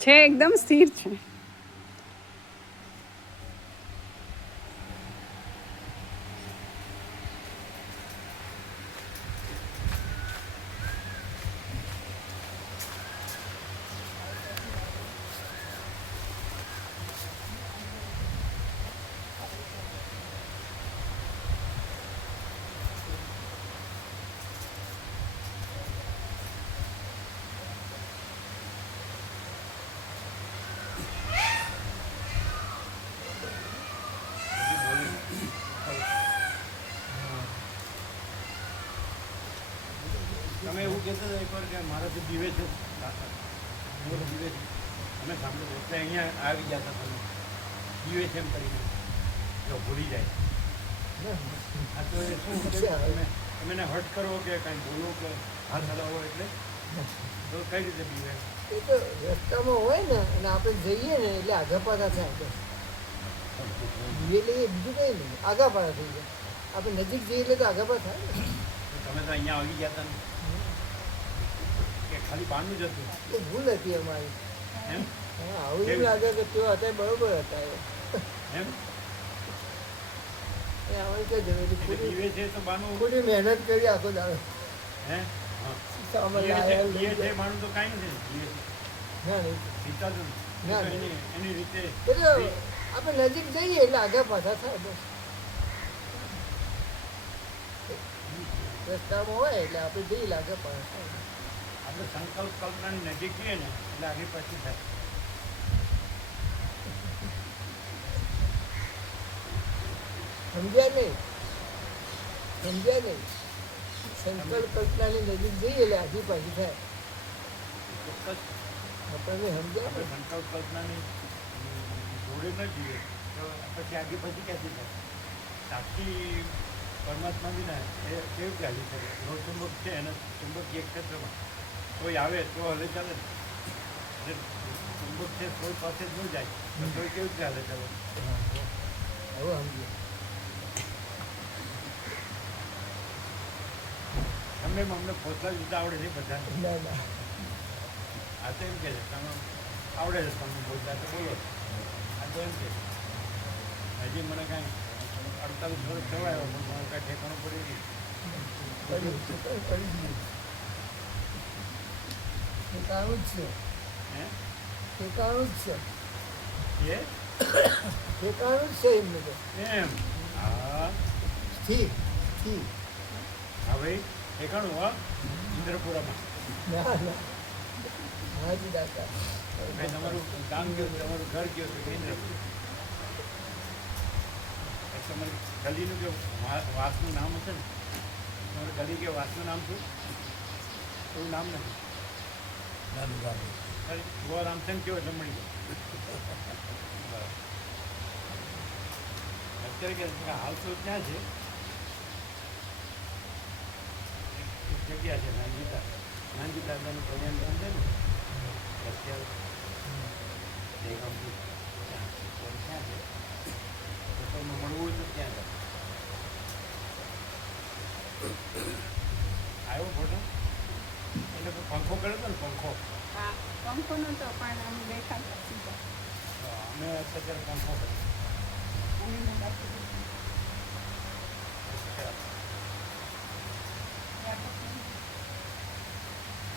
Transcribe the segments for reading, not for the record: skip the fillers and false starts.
છે એકદમ સ્થિર છે. તમે એવું કહેતા હતા એકવાર કે મારાથી દીવે છે દીવે છે અમે સાંભળ્યું એટલે અહીંયા આવી ગયા હતા તમે દીવે છે એમ કરીને જો ભૂલી જાય. આ તો એ શું તમે તમે હર્ટ કરો કે કાંઈ બોલો કે હાથ હલાવો એટલે તો કઈ રીતે દીવે? એ તો રસ્તામાં હોય ને અને આપણે જઈએ ને એટલે આગા પાછા થાય બસ. એટલે બીજું કંઈ નહીં, આગા પાછા થઈ જાય. આપણે નજીક જઈએ એટલે તો આગા પાછા થાય ને. તમે તો અહીંયા આવી ગયા હતા ને કે ખાલી બહારનું જ હતું? એ ભૂલ હતી અમારી. એમ હા, આવું એમ લાગે કે તેઓ હતા બરોબર હતા એમ એ અમારે ક્યાં જવું એટલે ખોટી દીવે છે તો બાનું ખોટી મહેનત કરી આખો દાડો. હે સામાન દીવે લાયા, લઈ છે ગયા. બાનું તો કાંઈ નથી. દીવે છે ના નહીં સીતા જ ના, એની રીતે એટલે આપણે નજીક જઈએ એટલે આગા પાછા થાય બસ. રસ્તામાં હોય એટલે આપણે જઈએ એટલે આગા પાછા થાય. આપણે સંકલ્પ કલ્પનાની નજીક જઈએ ને એટલે આગળ પાછી થાય. સમજ્યા નહીં? સમજ્યા નહીં? સંકલ્પ કલ્પનાની નજીક જઈએ એટલે આગી પાછી થાય. ચોક્કસ આપણને સમજ્યા આપણે ને? સંકલ્પ કલ્પનાની જોડે ન જઈએ તો પછી આગળ પછી ક્યાંથી થાય? સાક્ષી પરમાત્મા બી ને એ કેવી રીતે હાલી શકે? લોહ ચુંબક છે અને ચુંબકીય ક્ષેત્રમાં કોઈ આવે તો હલે ચાલે ને. એટલે ચુંબક છે કોઈ પાસે જ ન જાય તો કોઈ કેવી રીતે હાલે ચાલે? હવે સમજીએ. તમને અમને પોતા જુદા આવડે છે બધા? ના ના આ તો એમ કે છે તમે આવડે છે તમને બોલતા તો બોલો. આ તો એમ કે હજી મને કાંઈ 48 વર્ષ થવા આવ્યો પણ મને કાંઈ ઠેકાણું પડ્યું નહીં. કરી દઈએ. ઠેકાણું જ છે. હે ઠેકાણું જ છે. એ ઠેકાણું જ છે એમને તો. એમ હા ઠીક ઠીક. હા ભાઈ ઠેકાણું હા ઇન્દ્રપુરામાં. ના ના હાજી દાદા. ભાઈ તમારું ગામ ગયું તમારું ઘર ગયું તો ઇન્દ્રપુર. તમારી ગલીનું કે વાસનું નામ હશે ને તમારી ગલી કે વાસનું નામ શું? એવું નામ નથી. અરે ગો રામચંદ કયો એટલે મળી ગયો. અત્યારે કે હાલ તો ક્યાં છે? એક જગ્યા છે નાનજી દાદાનું કલ્યાણ ગામ છે ને અત્યારે એ ગામ ક્યાં છે? તો મળવું હોય તો ક્યાં જાય? આવ્યો ફોટો એટલે પંખો કર્યો હતો ને પંખો હા, પંખો નહોતો પણ આમ બેઠા હતા સીધા. અમે અત્યારે પંખો કર્યો. અને મેં બાકી દીધું.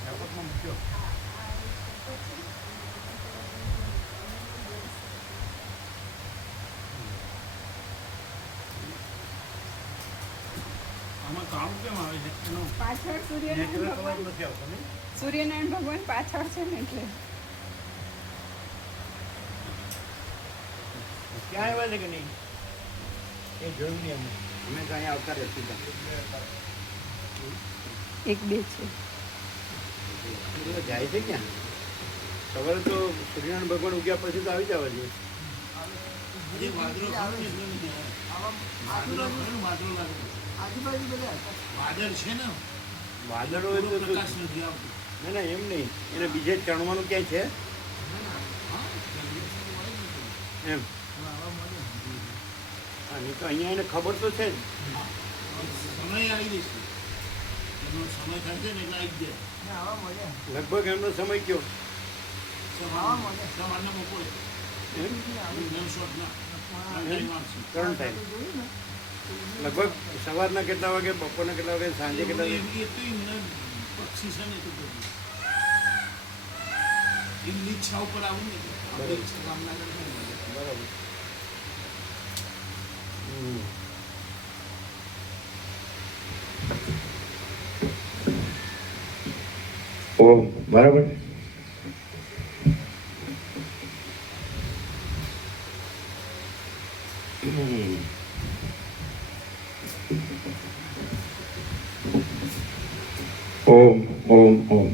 એરપોર્ટમાં મૂક્યો. આ એક ફોટો છે. આમાં કામ કેમ આવે છે એનું પાછળ નેચરલ સૂર્યનારાયણ કલર ભગવાન નથી આવતો ને? સૂર્યનારાયણ ભગવાન પાછળ છે ને એટલે ક્યાં આવ્યા છે કે નહીં એ જોયું નહીં અમે તો અહીંયા આવતા રહેશું. એક બે છે. જાય છે ક્યાં? સવારે તો સૂર્યનારાયણ ભગવાન ઉગ્યા પછી તો આવી જવા જોઈએ. આજુબાજુ બધા વાદળ છે ને વાદળો હોય તો પ્રકાશ નથી આવતો. ના ના એમ નહીં એને બીજે ચણવાનું ક્યાંય છે એમ? હા નહીં તો અહીંયા એને ખબર તો છે જ. સમય આવી જશે એનો સમય થશે ને એટલે આવી જ જાય. આવા મળ્યા. લગભગ એમનો સમય કયો? સવારના બપોરે શોર્ટના ત્રણ ટાઈમ લગભગ સવારના કેટલા વાગે, બપોરના કેટલા વાગે, સાંજે કેટલા વાગે? પક્ષી છે ને તો એમની ઈચ્છા ઉપર આવું ને આપણી ઈચ્છા કામ ના કરે. બરાબર. ઓમ બરાબર. ઓમ ઓમ ઓમ.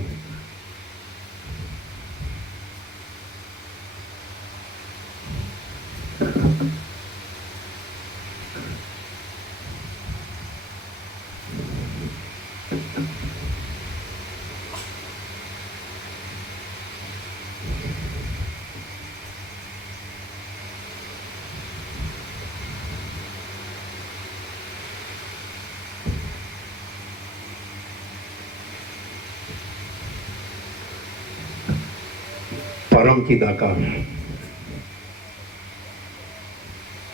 परम चिदाकार,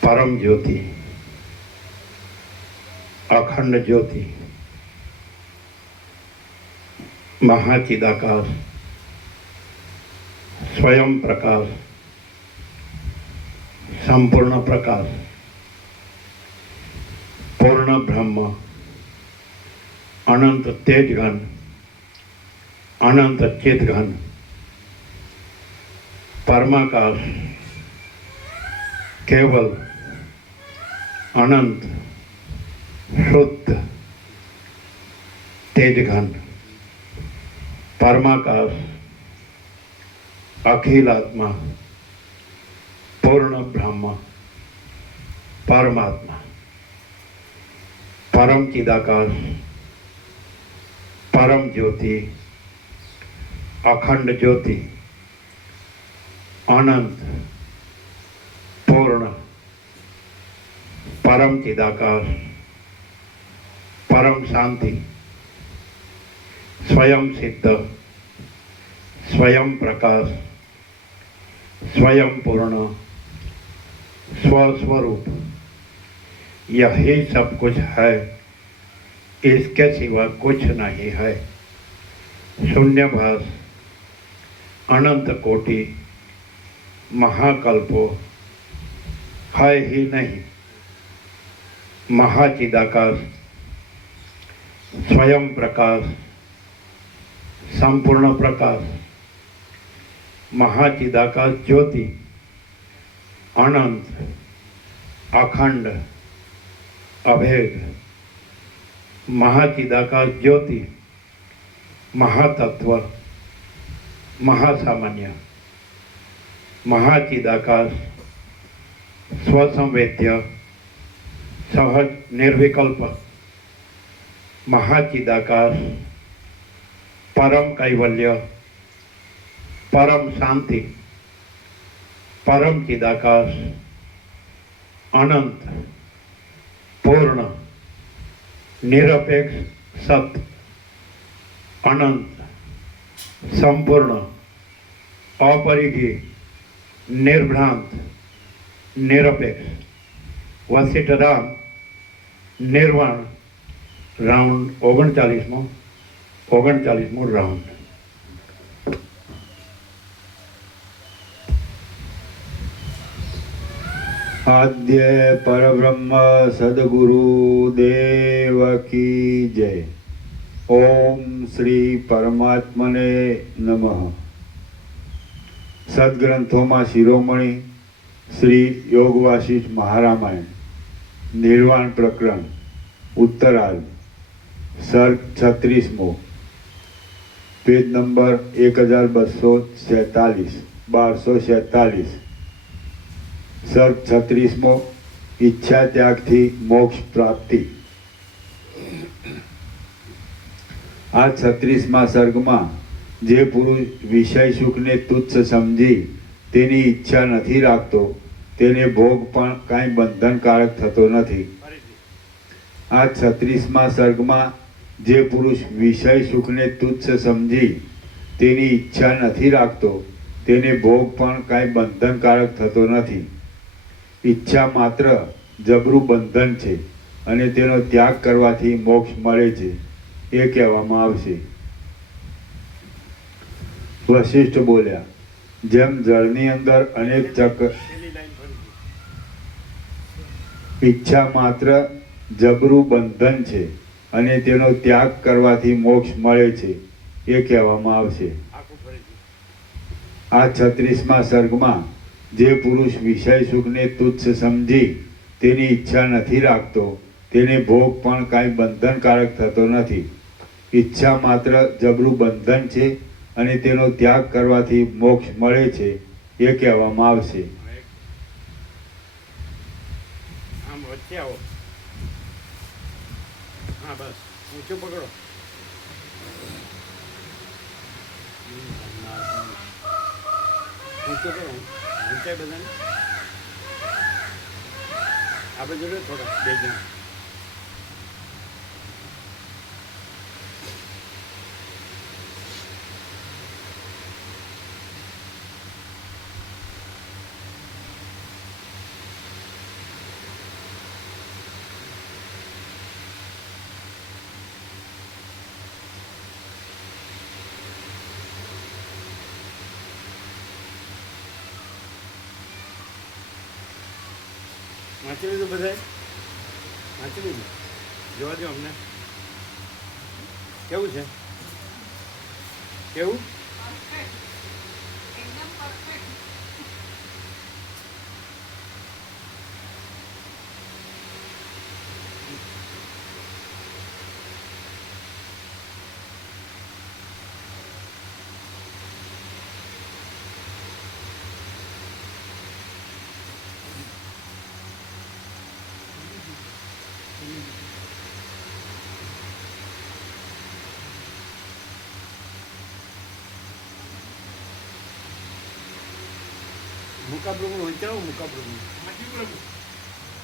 परम ज्योति, अखंड ज्योति, महाचिदाकार, स्वयं प्रकाश, संपूर्ण प्रकाश, पूर्ण ब्रह्म, अनंत तेज घन, अनंत चित घन, परमाकाश, केवल, अनंत, शुद्ध, तेज घन, परमाकाश, अखिल आत्मा, पूर्ण ब्रह्म, परमात्मा, परम चिदाकाश, परम ज्योति, अखंड ज्योति, अनंत, पूर्ण, परम चिदाकाश, परम शांति, स्वयं सिद्ध, स्वयं प्रकाश, स्वयं पूर्ण, स्वस्वरूप, यही सब कुछ है, इसके सिवा कुछ नहीं है। शून्यभास, अनंत कोटि, महाकल्पो है ही नहीं। महाचिदाकाश, स्वयं प्रकाश, संपूर्ण प्रकाश, महाचिदाकाश ज्योति, अनंत, अखंड, अभेद, महाचिदाकाश ज्योति, महातत्व, महासामान्य, महाचिदाकाश, स्वसंवेद्य, सहज निर्विकल्प, महाचिदाकाश, परम कैवल्य, परम शांति, परम चिदाकाश, अनंत, पूर्ण, निरपेक्ष सत्य, अनंत, संपूर्ण, अपरिघी, निर्भ्रांत, निरपेक्ष, वसिष्ठराम, निर्वाण, राउंड 39मो राउंड। आद्य परब्रह्म सद्गुरु देव की जय। ओम श्री परमात्मने नमः। सद्ग्रंथों शिरोमणि श्री योग वासिष्ठ महारामायण निर्वाण प्रकरण उत्तरार्ध सर्ग 36मो पेज नंबर 1247 1247 सर्ग 36मो इच्छा त्याग थी मोक्ष प्राप्ति। आ 36मा सर्गમાં જે પુરુષ વિષય સુખને તુચ્છ સમજી તેની ઈચ્છા નથી રાખતો તેને ભોગ પણ કાંઈ બંધનકારક થતો નથી। આ 36મા સર્ગમાં જે પુરુષ વિષય સુખને તુચ્છ સમજી તેની ઈચ્છા નથી રાખતો તેને ભોગ પણ કાંઈ બંધનકારક થતો નથી. ઈચ્છા માત્ર જબરું બંધન છે અને તેનો ત્યાગ કરવાથી મોક્ષ મળે છે એ કહેવામાં આવશે. વશિષ્ઠ બોલ્યા, જેમ જળની અંદર અનેક ચક્ર. પેલી લાઈન ફરીથી. ઈચ્છા માત્ર જબરું બંધન છે અને તેનો ત્યાગ કરવાથી મોક્ષ મળે છે એ કહેવામાં આવશે. આખું ફરીથી. આ 36મા સર્ગમાં જે પુરુષ વિષય સુખને તુચ્છ સમજી તેની ઈચ્છા નથી રાખતો તેને ભોગ પણ કાંઈ બંધનકારક થતો નથી. ઈચ્છા માત્ર જબરું બંધન છે અને તેનો ત્યાગ કરવાથી મોક્ષ મળે છે એ કહેવામાં આવશે. આમ વચ્ચે આવો. હા બસ ઊંચું પકડો. ઊંચું કરો. ઊંચાઈ બધાને આપણે જોડે થોડા બે જણ. વાંચી લીધું બધાએ? વાંચી લીધું? જોવા દો અમને. કેવું છે? કેવું? પરફેક્ટ, એકદમ પરફેક્ટ. મુકાપ્રભુ વંચાવો. મુકાપ્રભુ હાજી પ્રભુ.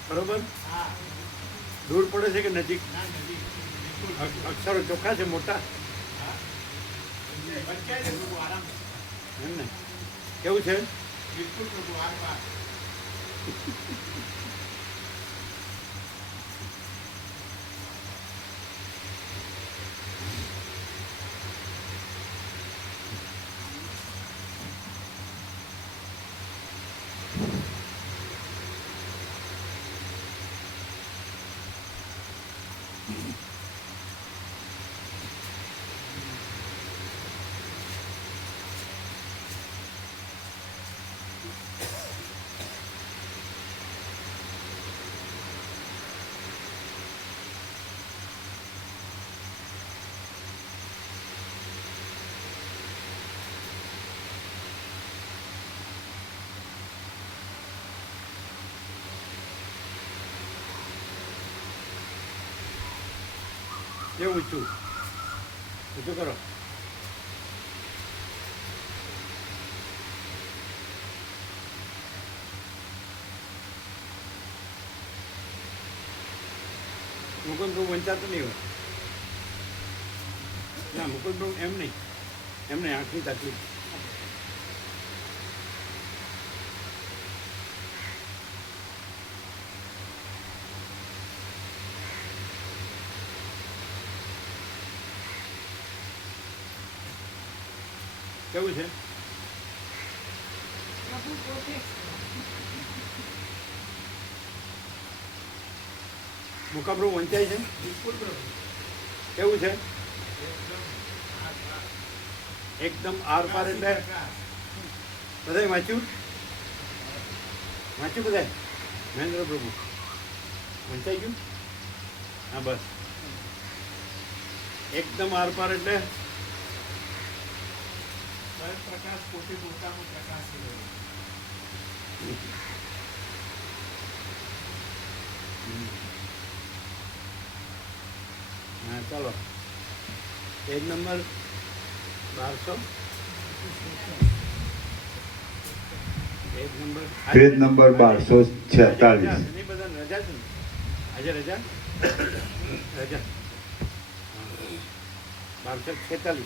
બરોબર. હા. દૂર પડે છે કે નજીક? ના, નજીક. બિલકુલ. અક્ષરો ચોખ્ખા છે, મોટા? હા. વંચાય છે પ્રભુ આરામ. એમ ને? કેવું છે? બિલકુલ પ્રભુ આરામ. કેવું ઊંચું? ઊંચું કરો. મુકુંદ પ્રભુ વંચાતું નહીં હોય. ના, મુકુંદ પ્રભુ એમ નહીં. એમને આંખની તકલીફ. કેવું છે? પ્રભુ પોતે જ. મુકાપ્રભુ વંચાય છે? બિલકુલ પ્રભુ. કેવું છે? એકદમ આરામ. એકદમ આર પાર એટલે બધાય વાંચ્યું? વાંચ્યું બધાય? મહેન્દ્ર પ્રભુ વંચાઈ ગયું? હા બસ. એકદમ આર પાર એટલે સ્વયં પ્રકાશ પોતે પોતાનો પ્રકાશ છે. હા ચાલો. Page number 1200. Page number page number 1246. નહીં, બધા રજા છે ને? આજે રજા? રજા. 1246.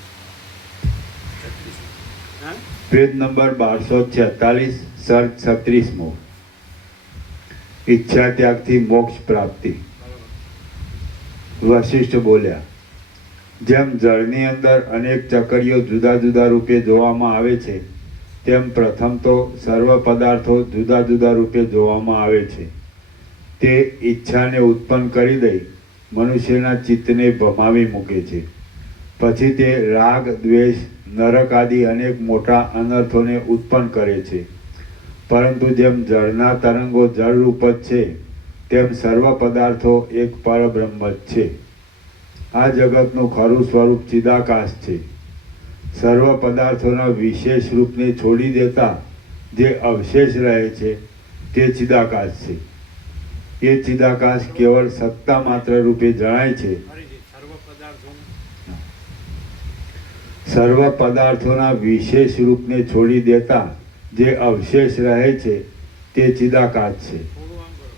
હા પેજ નંબર 1246, સર્ચ 36મો. ઈચ્છા ત્યાગથી મોક્ષ પ્રાપ્તિ. વશિષ્ઠ બોલ્યા, જેમ જળની અંદર અનેક ચકરીઓ જુદા જુદા રૂપે જોવામાં આવે છે, તેમ પ્રથમ તો સર્વ પદાર્થો જુદા જુદા રૂપે જોવામાં આવે છે. તે ઈચ્છાને ઉત્પન્ન કરી દઈ મનુષ્યના ચિત્તને ભમાવી મૂકે છે. પછી તે રાગ, દ્વેષ, નરક આદિ અનેક મોટા અનર્થોને ઉત્પન્ન કરે છે. પરંતુ જેમ જળના તરંગો જળરૂપ જ છે, તેમ સર્વ પદાર્થો એક પરબ્રહ્મ જ છે. આ જગતનું ખરું સ્વરૂપ ચિદાકાશ છે. સર્વ પદાર્થોના વિશેષ રૂપને છોડી દેતા જે અવશેષ રહે છે તે ચિદાકાશ છે. એ ચિદાકાશ કેવળ સત્તા માત્ર રૂપે જણાય છે. ફરીથી સર્વ પદાર્થોના વિશેષ રૂપને છોડી દેતા જે અવશેષ રહે છે તે ચિદાકાશ છે. થોડું આમ કરો.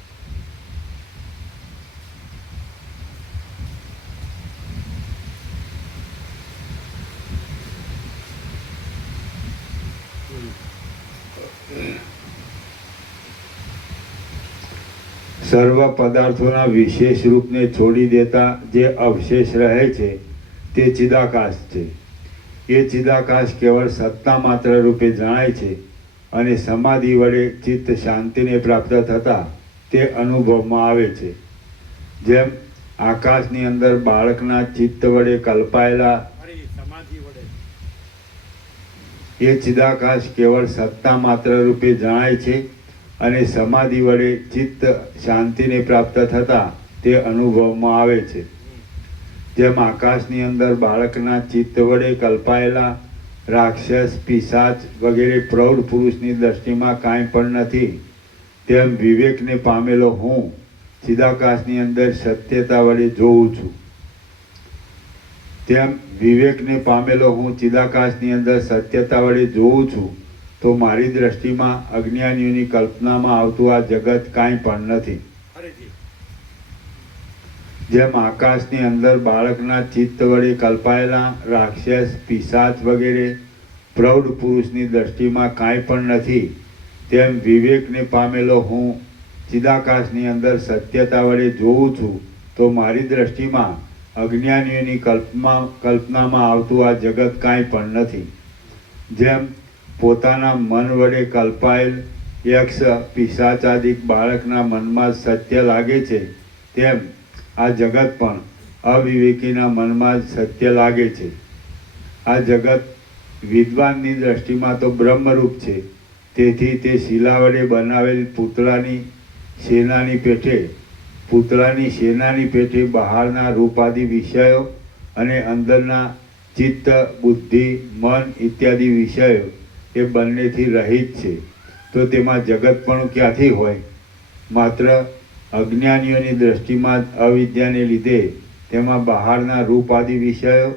સર્વ પદાર્થોના વિશેષ રૂપને છોડી દેતા જે અવશેષ રહે છે તે ચિદાકાશ છે. એ ચિદાકાશ કેવળ સત્તા માત્ર રૂપે જણાય છે અને સમાધિ વડે ચિત્ત શાંતિને પ્રાપ્ત થતાં તે અનુભવમાં આવે છે. જેમ આકાશની અંદર બાળકના ચિત્ત વડે કલ્પાયેલા ફરી સમાધિ વડે એ ચિદાકાશ કેવળ સત્તા માત્ર રૂપે જણાય છે અને સમાધિ વડે ચિત્ત શાંતિને પ્રાપ્ત થતાં તે અનુભવમાં આવે છે. જેમ આકાશની અંદર બાળકના ચિત્ત વડે કલ્પાયેલા રાક્ષસ, પિશાચ વગેરે પ્રૌઢ પુરુષની દ્રષ્ટિમાં કાંઈ પણ નથી, તેમ વિવેકને પામેલો હું ચિદાકાશની અંદર સત્યતા વડે જોઉં છું. તેમ વિવેકને પામેલો હું ચિદાકાશની અંદર સત્યતા વડે જોઉં છું, તો મારી દ્રષ્ટિમાં અજ્ઞાનીઓની કલ્પનામાં આવતું આ જગત કાંઈ પણ નથી. ફરીથી જેમ આકાશની અંદર બાળકના ચિત્ત વડે કલ્પાયેલા રાક્ષસ, પિશાચ વગેરે પ્રૌઢ પુરુષની દ્રષ્ટિમાં કાંઈ પણ નથી, તેમ વિવેકને પામેલો હું ચિદાકાશની અંદર સત્યતા વડે જોઉં છું, તો મારી દ્રષ્ટિમાં અજ્ઞાનીઓની કલ્પનામાં આવતું આ જગત કાંઈ પણ નથી. જેમ પોતાના મન વડે કલ્પાયેલ યક્ષ, પિશાચાદિક બાળકના મનમાં સત્ય લાગે છે, તેમ આ જગત પણ અવિવેકીના મનમાં સત્ય લાગે છે. આ જગત વિદ્વાનની દ્રષ્ટિમાં તો બ્રહ્મરૂપ છે, તેથી તે શિલા વડે બનાવેલ પૂતળાની શેનાની પેટે બહારના રૂપાદિ વિષયો અને અંદરના ચિત્ત, બુદ્ધિ, મન ઇત્યાદિ વિષયો એ બંનેથી રહિત છે. તો તેમાં જગત પણ ક્યાંથી હોય? માત્ર અજ્ઞાનીઓની દ્રષ્ટિમાં અવિદ્યાને લીધે તેમાં બહારના રૂપ આદિ વિષયો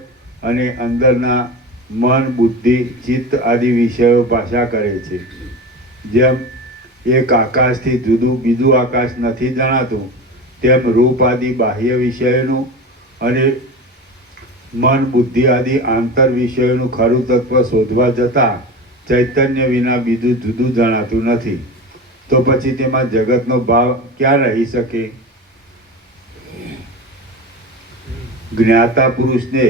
અને અંદરના મન, બુદ્ધિ, ચિત્ત આદિ વિષયો ભાષા કરે છે. જેમ એક આકાશથી જુદું બીજું આકાશ નથી જણાતું, તેમ રૂપ આદિ બાહ્ય વિષયોનું અને મન, બુદ્ધિ આદિ આંતર વિષયોનું ખરું તત્વ શોધવા જતાં ચૈતન્ય વિના બીજું જુદું જણાતું નથી. તો પછી તેમાં જગતનો ભાવ ક્યાં રહી શકે? જ્ઞાતા પુરુષને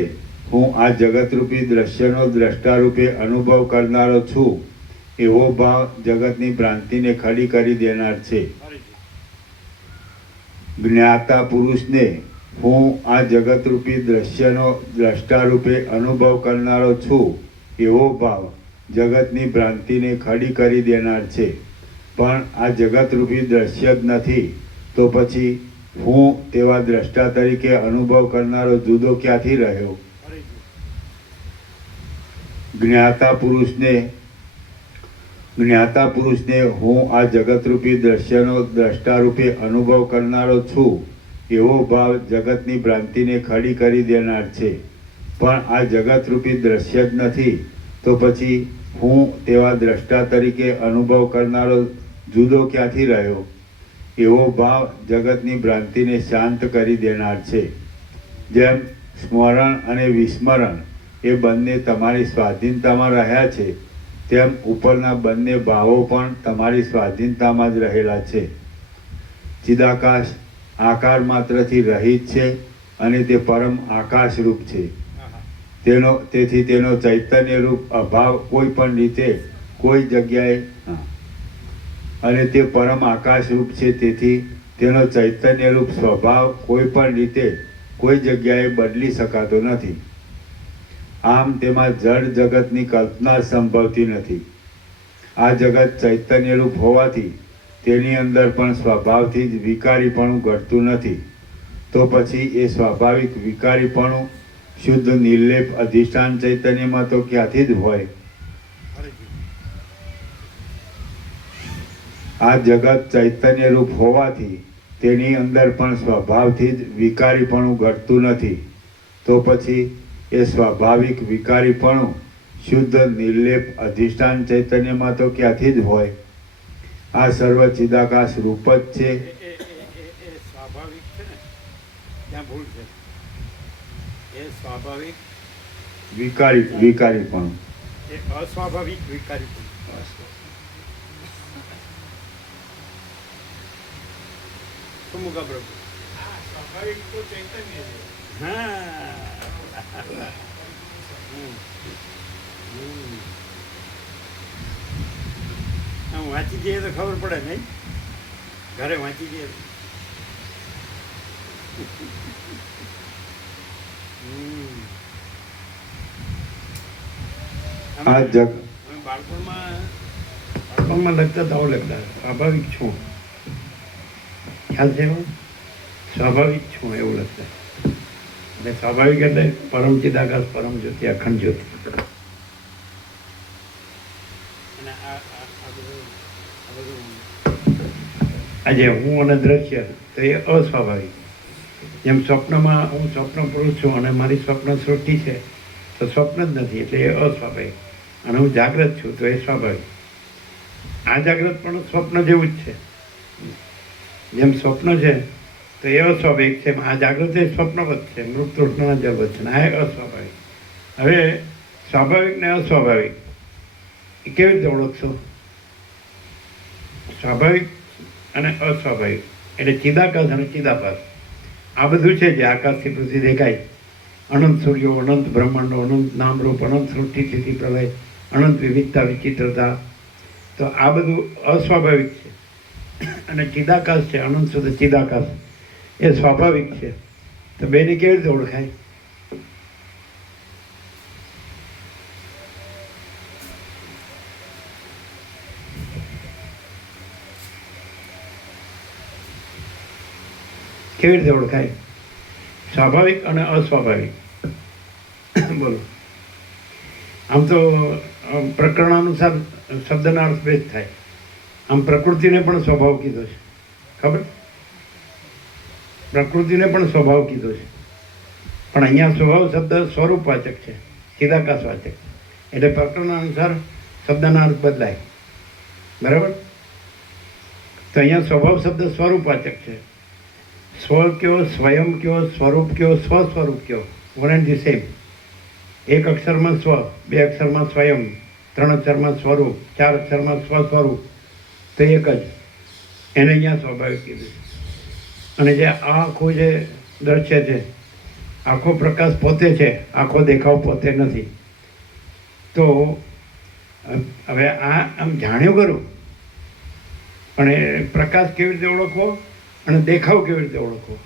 હું આ જગતરૂપી દ્રશ્યનો દ્રષ્ટા રૂપે અનુભવ કરનારો છું, એવો ભાવ જગતની ભ્રાંતિને ખડી કરી દેનાર છે. જ્ઞાતા પુરુષને હું આ જગતરૂપી દ્રશ્યનો દ્રષ્ટા રૂપે અનુભવ કરનારો છું, એવો ભાવ જગતની ભ્રાંતિને ખડી કરી દેનાર છે. પણ આ જગતરૂપી દ્રશ્ય જ નથી, તો પછી હું તેવા દ્રષ્ટા તરીકે અનુભવ કરનારો જુદો ક્યાંથી રહ્યો? જ્ઞાતા પુરુષને હું આ જગતરૂપી દ્રશ્યનો દ્રષ્ટા રૂપે અનુભવ કરનારો છું, એવો ભાવ જગતની ભ્રાંતિને ખડી કરી દેનાર છે. પણ આ જગતરૂપી દ્રશ્ય જ નથી, તો પછી હું તેવા દ્રષ્ટા તરીકે અનુભવ કરનારો જુદો ક્યાંથી રહ્યો? એવો ભાવ જગતની ભ્રાંતિને શાંત કરી દેનાર છે. જેમ સ્મરણ અને વિસ્મરણ એ બંને તમારી સ્વાધીનતામાં રહ્યા છે, તેમ ઉપરના બંને ભાવો પણ તમારી સ્વાધીનતામાં જ રહેલા છે. ચિદાકાશ આકાર માત્રથી રહિત છે અને તે પરમ આકાશરૂપ છે. તેથી તેનો ચૈતન્ય રૂપ અભાવ કોઈ પણ રીતે કોઈ જગ્યાએ અને તે પરમ આકાશરૂપ છે. તેથી તેનો ચૈતન્ય રૂપ સ્વભાવ કોઈ પણ રીતે કોઈ જગ્યાએ બદલી શકાતો નથી. આમ તેમાં જડ જગતની કલ્પના સંભવતી નથી. આ જગત ચૈતન્ય રૂપ હોવાથી તેની અંદર પણ સ્વભાવથી જ વિકારીપણું ઘટતું નથી. તો પછી એ સ્વાભાવિક વિકારીપણું શુદ્ધ નિર્લેપ અધિષ્ઠાન ચૈતન્યમાં તો ક્યાંથી જ હોય? આ જગત ચૈતન્ય રૂપ હોવાથી તેની અંદર પણ સ્વભાવથી જ વિકારીપણું ઘટતું નથી. તો પછી એ સ્વાભાવિક વિકારીપણું શુદ્ધ નિર્લેપ અધિષ્ઠાન ચૈતન્યમાં તો ક્યાંથી જ હોય? આ સર્વ ચિદાકાશ રૂપ જ છે. એ સ્વાભાવિક છે ને, ત્યાં ભૂલ છે. એ સ્વાભાવિક વિકારીપણું એ અસ્વાભાવિક વિકારીપણું. શું મુકા પ્રભુ? સ્વાભાવિક તો ચૈતન્ય છે. હા. આમ વાંચી જઈએ તો ખબર પડે નહીં? ઘરે વાંચી જઈએ તો. આ જગ અમે બાળપણમાં લખતા તો લખતા સ્વાભાવિક છું, ખ્યાલ છે એવો? સ્વાભાવિક છું એવું લખતા. એટલે સ્વાભાવિક એટલે પરમ ચિદાકાશ, પરમ જ્યોતિ, અખંડ જ્યોતિ. અને આજે હું અને દ્રશ્ય તો એ અસ્વાભાવિક. જેમ સ્વપ્નમાં હું સ્વપ્ન પુરુષ છું અને મારી સ્વપ્ન સૃષ્ટિ છે, તો સ્વપ્ન જ નથી એટલે એ અસ્વાભાવિક. અને હું જાગ્રત છું તો એ સ્વાભાવિક. આ જાગ્રત પણ સ્વપ્ન જેવું જ છે. જેમ સ્વપ્ન છે તો એ અસ્વાભાવિક છે, આ જાગ્રત એ સ્વપ્નવત છે, મૃત તૃષ્ણના જલવત છે, આ એ અસ્વાભાવિક. હવે સ્વાભાવિક ને અસ્વાભાવિક એ કેવી રીતે ઓળખશો? સ્વાભાવિક અને અસ્વાભાવિક એટલે ચિદાકાશ અને ચિદાભાસ. આ બધું છે જે આકાશથી પૃથ્વી દેખાય, અનંત સૂર્યો, અનંત બ્રહ્માંડો, અનંત નામરૂપ, અનંત સૃષ્ટિ સ્થિતિ પ્રલય, અનંત વિવિધતા વિચિત્રતા, તો આ બધું અસ્વાભાવિક છે. અને ચિદાકાશ છે, અનંત શુદ્ધ ચિદાકાશ, એ સ્વાભાવિક છે. તો બેને કેવી રીતે ઓળખાય? કેવી રીતે ઓળખાય? સ્વાભાવિક અને અસ્વાભાવિક. બોલો. આમ તો પ્રકરણાનુસાર શબ્દના અર્થ ભેદ થાય. આમ પ્રકૃતિને પણ સ્વભાવ કીધો છે, ખબર? પ્રકૃતિને પણ સ્વભાવ કીધો છે, પણ અહીંયા સ્વભાવ શબ્દ સ્વરૂપવાચક છે, ચિદાકાશવાચક. એટલે પ્રકરણાનુસાર શબ્દના અર્થ બદલાય, બરાબર? તો અહીંયા સ્વભાવ શબ્દ સ્વરૂપવાચક છે. સ્વ કયો, સ્વયં કયો, સ્વરૂપ કયો, સ્વસ્વરૂપ કયો, વન એન્ડ ધી સેમ. એક અક્ષરમાં સ્વ, બે અક્ષરમાં સ્વયં, ત્રણ અક્ષરમાં સ્વરૂપ, ચાર અક્ષરમાં સ્વસ્વરૂપ, તો એક જ. એને અહીંયા સ્વાભાવિક કીધું. અને જે આ આખું જે દ્રશ્ય છે, આખો પ્રકાશ પોતે છે, આખો દેખાવ પોતે નથી. તો હવે આ આમ જાણ્યું ખરું, પણ એ પ્રકાશ કેવી રીતે ઓળખવો અને દેખાવ કેવી રીતે ઓળખવો?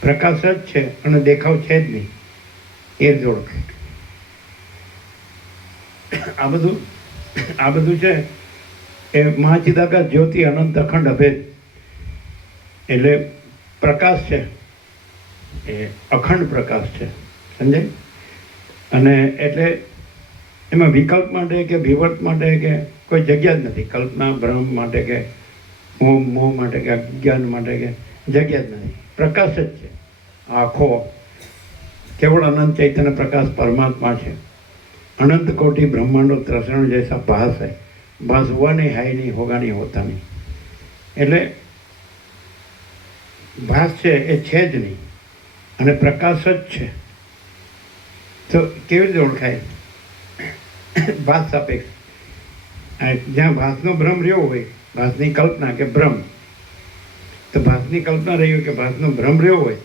પ્રકાશ જ છે અને દેખાવ છે જ નહીં, એ જ ઓળખે. આ બધું છે એ મહાચિદાકાશ જ્યોતિ અનંત અખંડ અભેદ. એટલે પ્રકાશ છે એ અખંડ પ્રકાશ છે, સમજાય? અને એટલે એમાં વિકલ્પ માટે કે વિવર્ત માટે કે કોઈ જગ્યા જ નથી. કલ્પના, ભ્રમ માટે કે મોહ માટે કે અજ્ઞાન માટે કે જગ્યા જ નથી. પ્રકાશ જ છે આખો. કેવળ અનંત ચૈતન્ય પ્રકાશ પરમાત્મા છે. अनंत कोटि ब्रह्मांडो त्रसण जैसा भास है, भास हुआ नहीं, है नहीं, होगा नहीं, होता नहीं. એટલે ભાસ છે એ છે જ નહીં. અને પ્રકાશ જ છે. તો કેવી રીતે ઓળખાય? ભાસ સાપેક્ષ. જ્યાં ભાસનો ભ્રમ રહ્યો હોય, ભાસની કલ્પના કે ભ્રમ, તો ભાસની કલ્પના રહી હોય કે ભાસનો ભ્રમ રહ્યો હોય,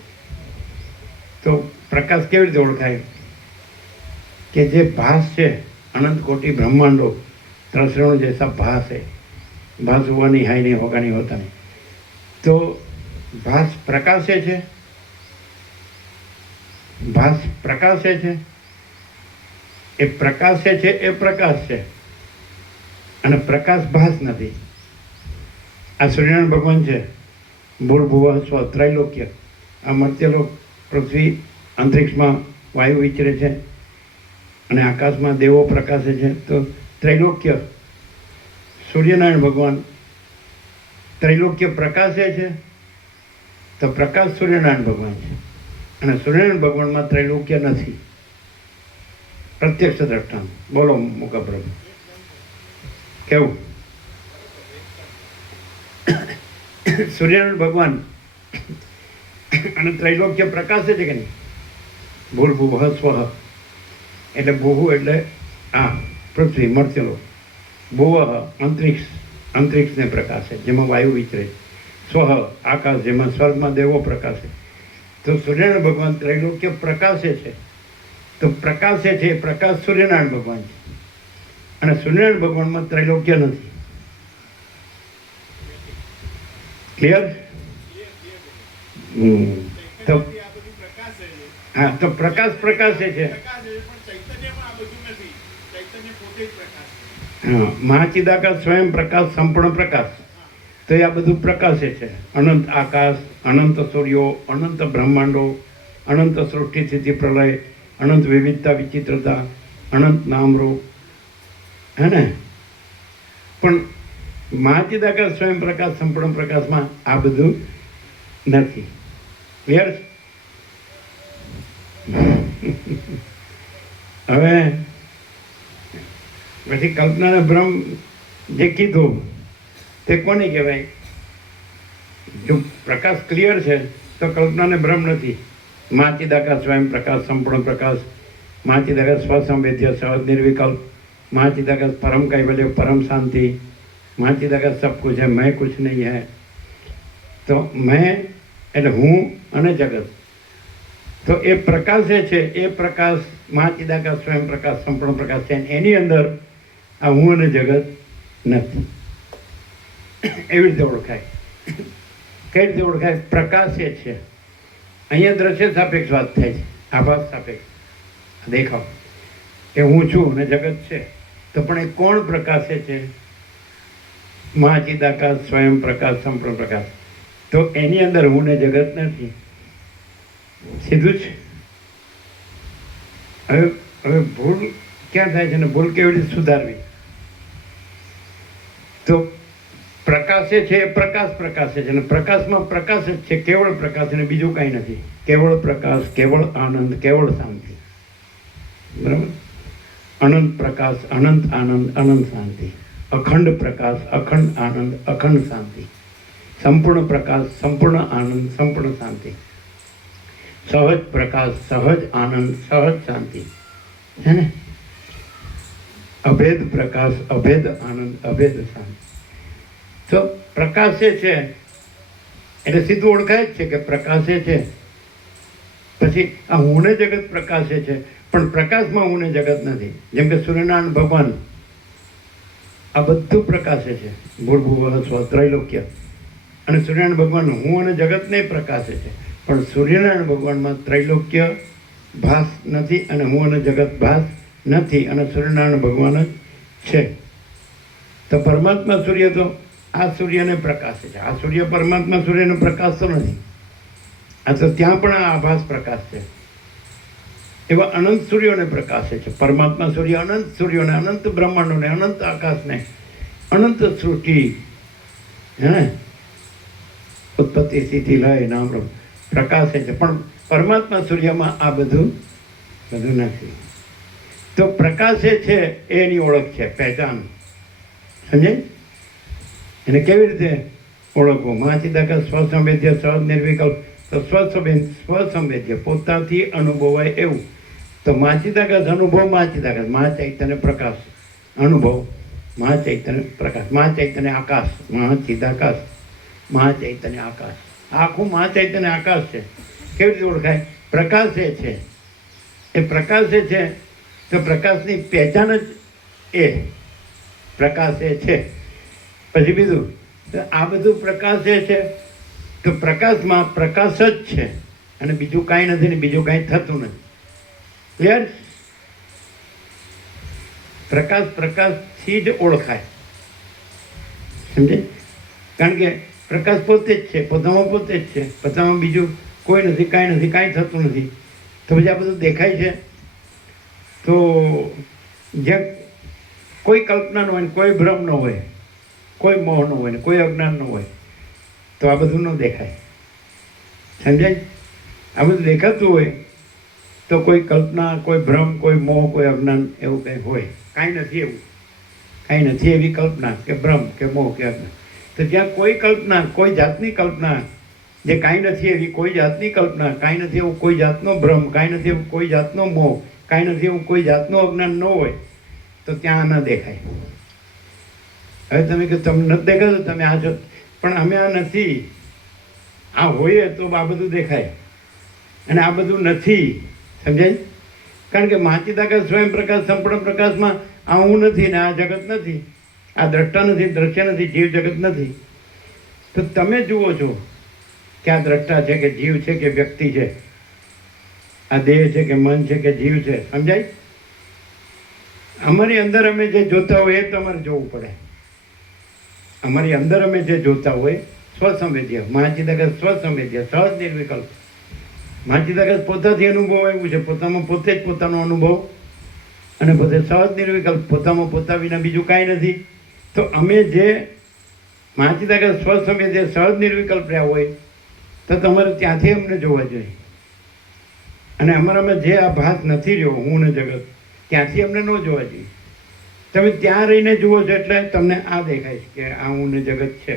તો પ્રકાશ કેવી રીતે ઓળખાય? કે જે ભાસ છે, अनंत कोटि ब्रह्मांडो त्रसरणों जैसा भास है. भास हुआ नहीं, है नहीं, होगा नहीं, होता नहीं. तो भास प्रकाशे છે, ભાસ પ્રકાશે છે, એ પ્રકાશે છે, એ પ્રકાશ છે, અને પ્રકાશ ભાસ નથી. આ સૂર્યનારાયણ ભગવાન છે, ભૂર્ભુવઃ સ્વ ત્રૈલોક્ય. આ મર્ત્યલોક, પૃથ્વી, અંતરિક્ષમાં વાયુ વિચરે છે અને આકાશમાં દેવો પ્રકાશે છે. તો ત્રૈલોક્ય, સૂર્યનારાયણ ભગવાન ત્રૈલોક્ય પ્રકાશે છે, તો પ્રકાશ સૂર્યનારાયણ ભગવાન છે. અને સૂર્યનારાયણ ભગવાનમાં ત્રૈલોક્ય નથી. પ્રત્યક્ષ દ્રષ્ટાંત. બોલો મુકા પ્રભુ, કેવું? સૂર્યનારાયણ ભગવાન અને ત્રૈલોક્ય પ્રકાશે છે કે નહીં? ભૂર્ભુવઃ સ્વઃ એટલે ભૂહુ એટલે આ પૃથ્વી, મર્ત્યલોક. ભુવઃ અંતરિક્ષ, અંતરિક્ષને પ્રકાશે, જેમાં વાયુ વિચરે. સ્વઃ આકાશ, જેમાં સ્વર્ગમાં દેવો પ્રકાશે. તો સૂર્યનારાયણ ભગવાન ત્રૈલોક્ય પ્રકાશે છે. તો પ્રકાશે છે, એ પ્રકાશ સૂર્યનારાયણ ભગવાન છે. અને સૂર્યનારાયણ ભગવાનમાં ત્રૈલોક્ય નથી. ક્લિયર? તો હા, તો પ્રકાશ પ્રકાશે છે. હા, મહાચિદાકાશ, સ્વયં પ્રકાશ, સંપૂર્ણ પ્રકાશ. તો એ આ બધું પ્રકાશે છે. અનંત આકાશ, અનંત સૂર્યો, અનંત બ્રહ્માંડો, અનંત સૃષ્ટિ સ્થિતિ પ્રલય, અનંત વિવિધતા વિચિત્રતા, અનંત નામરૂપ, હે ને? પણ મહાચિદાકાશ, સ્વયં પ્રકાશ, સંપૂર્ણ પ્રકાશમાં આ બધું નથી. ક્લિયર? હવે પછી કલ્પનાને ભ્રમ જે કીધું તે કોને કહેવાય? જો પ્રકાશ ક્લિયર છે તો કલ્પનાને ભ્રમ નથી. મહાચિદાકાશ, સ્વયં પ્રકાશ, સંપૂર્ણ પ્રકાશ, મહાચિદાકાશ, સ્વસંવેદ્ય, સહજ નિર્વિકલ્પ, મહાચિદાકાશ, परम कैवल्य, परम शांति, મહાચિદાકાશ सब कुछ है, मैं कुछ नहीं है. તો મેં એટલે હું અને જગત. તો એ પ્રકાશે છે, એ પ્રકાશ મહાચિદાકાશ, સ્વયં પ્રકાશ, સંપૂર્ણ પ્રકાશ છે. એની અંદર આ હું અને જગત નથી. એવી રીતે ઓળખાય. કઈ રીતે ઓળખાય? પ્રકાશે છે. અહીંયા દ્રશ્ય સાપેક્ષ વાત થાય છે, આભાસ સાપેક્ષ દેખાવ કે હું છું અને જગત છે. તો પણ એ કોણ પ્રકાશે છે? મહાચિદાકાશ, સ્વયં પ્રકાશ, સંપૂર્ણ પ્રકાશ. તો એની અંદર હું ને જગત નથી. સીધું જ. હવે ભૂલ ક્યાં થાય છે ને ભૂલ કેવી રીતે સુધારવી? તો પ્રકાશે છે, એ પ્રકાશ પ્રકાશે છે, અને પ્રકાશમાં પ્રકાશ જ છે, કેવળ પ્રકાશ, અને બીજું કાંઈ નથી. કેવળ પ્રકાશ, કેવળ આનંદ, કેવળ શાંતિ. બરાબર? અનંત પ્રકાશ, અનંત આનંદ, અનંત શાંતિ. અખંડ પ્રકાશ, અખંડ આનંદ, અખંડ શાંતિ. સંપૂર્ણ પ્રકાશ, સંપૂર્ણ આનંદ, સંપૂર્ણ શાંતિ. સહજ પ્રકાશ, સહજ આનંદ, સહજ શાંતિ. હે ને? અભેદ પ્રકાશ, અભેદ આનંદ, અભેદ શાંતિ. તો પ્રકાશે છે એટલે સીધું ઓળખાય જ છે કે પ્રકાશે છે. પછી આ હું ને જગત પ્રકાશે છે, પણ પ્રકાશમાં હું ને જગત નથી. જેમ કે સૂર્યનારાયણ ભગવાન આ બધું પ્રકાશે છે, ભૂર્ભુવઃ સ્વ ત્રૈલોક્ય. અને સૂર્યનારાયણ ભગવાન હું અને જગતને પ્રકાશે છે, પણ સૂર્યનારાયણ ભગવાનમાં ત્રૈલોક્ય ભાસ નથી, અને હું અને જગત ભાસ નથી, અને સૂર્યનારાયણ ભગવાન જ છે. તો પરમાત્મા સૂર્ય તો આ સૂર્યને પ્રકાશે છે. આ સૂર્ય પરમાત્મા સૂર્યને પ્રકાશતો નથી. આ તો ત્યાં પણ આ આભાસ પ્રકાશ છે. એવા અનંત સૂર્યોને પ્રકાશે છે. પરમાત્મા સૂર્ય અનંત સૂર્યોને, અનંત બ્રહ્માંડોને, અનંત આકાશને, અનંત સૃષ્ટિ, હે ઉત્પત્તિ સ્થિતિ લય નામ પ્રકાશે છે. પણ પરમાત્મા સૂર્યમાં આ બધું નથી. તો પ્રકાશે છે એની ઓળખ છે, પહેચાન. સમજે? એને કેવી રીતે ઓળખવું? મહાચિદાકાશ, સ્વસંવેદ્ય, સહજ નિર્વિકલ્પ, તો સ્વસંવેદ્ય પોતાથી અનુભવાય એવું. તો માચિદાકાશ અનુભવ, માચિદાકાશ મહાચૈતન્ય પ્રકાશ અનુભવ, મહાચૈતન્ય પ્રકાશ, મહાચૈતન્ય આકાશ, મહાચિદાકાશ, મહાચૈતન્ય આકાશ. આખું મહાચૈતન્ય આકાશ છે. કેવી રીતે ઓળખાય? પ્રકાશ એ છે. એ પ્રકાશ એ છે તો પ્રકાશની પહેચાન જ એ પ્રકાશ એ છે. પછી બીજું, તો આ બધું પ્રકાશ એ છે તો પ્રકાશમાં પ્રકાશ જ છે અને બીજું કાંઈ નથી ને બીજું કાંઈ થતું નથી. ક્લિયર? પ્રકાશ પ્રકાશથી જ ઓળખાય. સમજે? કારણ કે પ્રકાશ પોતે જ છે, પોતામાં પોતે જ છે, પોતામાં બીજું કોઈ નથી, કાંઈ નથી, કાંઈ થતું નથી. તો પછી આ બધું દેખાય છે. તો જ્યાં કોઈ કલ્પના ન હોય, કોઈ ભ્રમ ન હોય, કોઈ મોહ ન હોય, કોઈ અજ્ઞાન ન હોય, તો આ બધું ન દેખાય. સમજાય? આ બધું દેખાતું હોય તો કોઈ કલ્પના, કોઈ ભ્રમ, કોઈ મોહ, કોઈ અજ્ઞાન એવું કંઈ હોય. કાંઈ નથી એવું, કાંઈ નથી એવી કલ્પના કે ભ્રમ કે મોહ કે અજ્ઞાન. તો જ્યાં કોઈ કલ્પના, કોઈ જાતની કલ્પના, જે કાંઈ નથી એવી કોઈ જાતની કલ્પના, કાંઈ નથી એવું કોઈ જાતનો ભ્રમ, કાંઈ નથી એવું કોઈ જાતનો મોહ, કાંઈ નથી એવું કોઈ જાતનો અજ્ઞાન ન હોય, તો ત્યાં ન દેખાય. હવે તમે કે તમને નથી દેખાતું, તમે આ છો, પણ અમે આ નથી. આ હોઈએ તો આ બધું દેખાય અને આ બધું નથી. સમજાય? કારણ કે મહાચિદાકાશ સ્વયં પ્રકાશ સંપૂર્ણ પ્રકાશમાં આ હું નથી ને આ જગત નથી, આ દ્રષ્ટા નથી, દ્રશ્ય નથી, જીવ જગત નથી. તો તમે જુઓ છો કે આ દ્રષ્ટા છે કે જીવ છે કે વ્યક્તિ છે, આ દેહ છે કે મન છે કે જીવ છે. સમજાય? અમારી અંદર અમે જે જોતા હોય એ તમારે જોવું પડે. અમારી અંદર અમે જે જોતા હોય સ્વસંવેદ્ય, મહાચિદાકાશ સ્વસંવેદ્ય, સહજ નિર્વિકલ્પ. મહાચિદાકાશ પોતાથી અનુભવ એવું છે, પોતામાં પોતે જ પોતાનો અનુભવ અને પોતે સહજ નિર્વિકલ્પ, પોતામાં પોતા વિના બીજું કાંઈ નથી. તો અમે જે મહાચિદાકાશ સ્વસંવેદ્ય સહજ નિર્વિકલ્પ રહ્યા હોય તો તમારે ત્યાંથી અમને જોવા જોઈએ. અને અમારામાં જે આ ભાત નથી રહ્યો, હું ને જગત, ત્યાંથી અમને ન જોવા જોઈએ. તમે ત્યાં રહીને જુઓ છો એટલે તમને આ દેખાય છે કે આ હું ને જગત છે.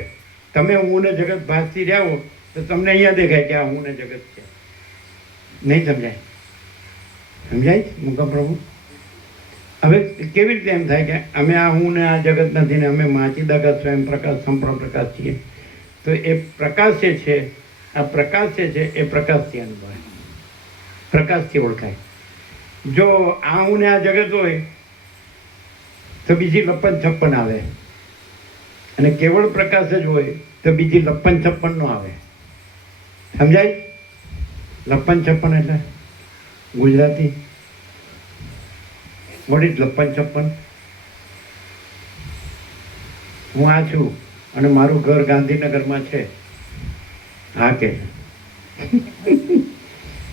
તમે હું ને જગત ભાતથી રહ્યા હો તો તમને અહીંયા દેખાય કે આ હું ને જગત છે. નહીં સમજાય? સમજાય મુકમ પ્રભુ? હવે કેવી રીતે એમ થાય કે અમે આ હું ને આ જગત નથી ને અમે મહાચિદાકાશ સ્વયં પ્રકાશ સંપૂર્ણ પ્રકાશ છીએ? તો એ પ્રકાશ જે છે, આ પ્રકાશ જે છે એ પ્રકાશથી અનુભવાય, પ્રકાશથી ઓળખાય. જો આ હું ને આ જગત હોય તો બીજી 56 આવે અને કેવળ પ્રકાશ જ હોય તો બીજી 56 નો આવે. સમજાય? 56 એટલે ગુજરાતી વોટ ઇઝ 56? હું આ છું અને મારું ઘર ગાંધીનગરમાં છે. હા કે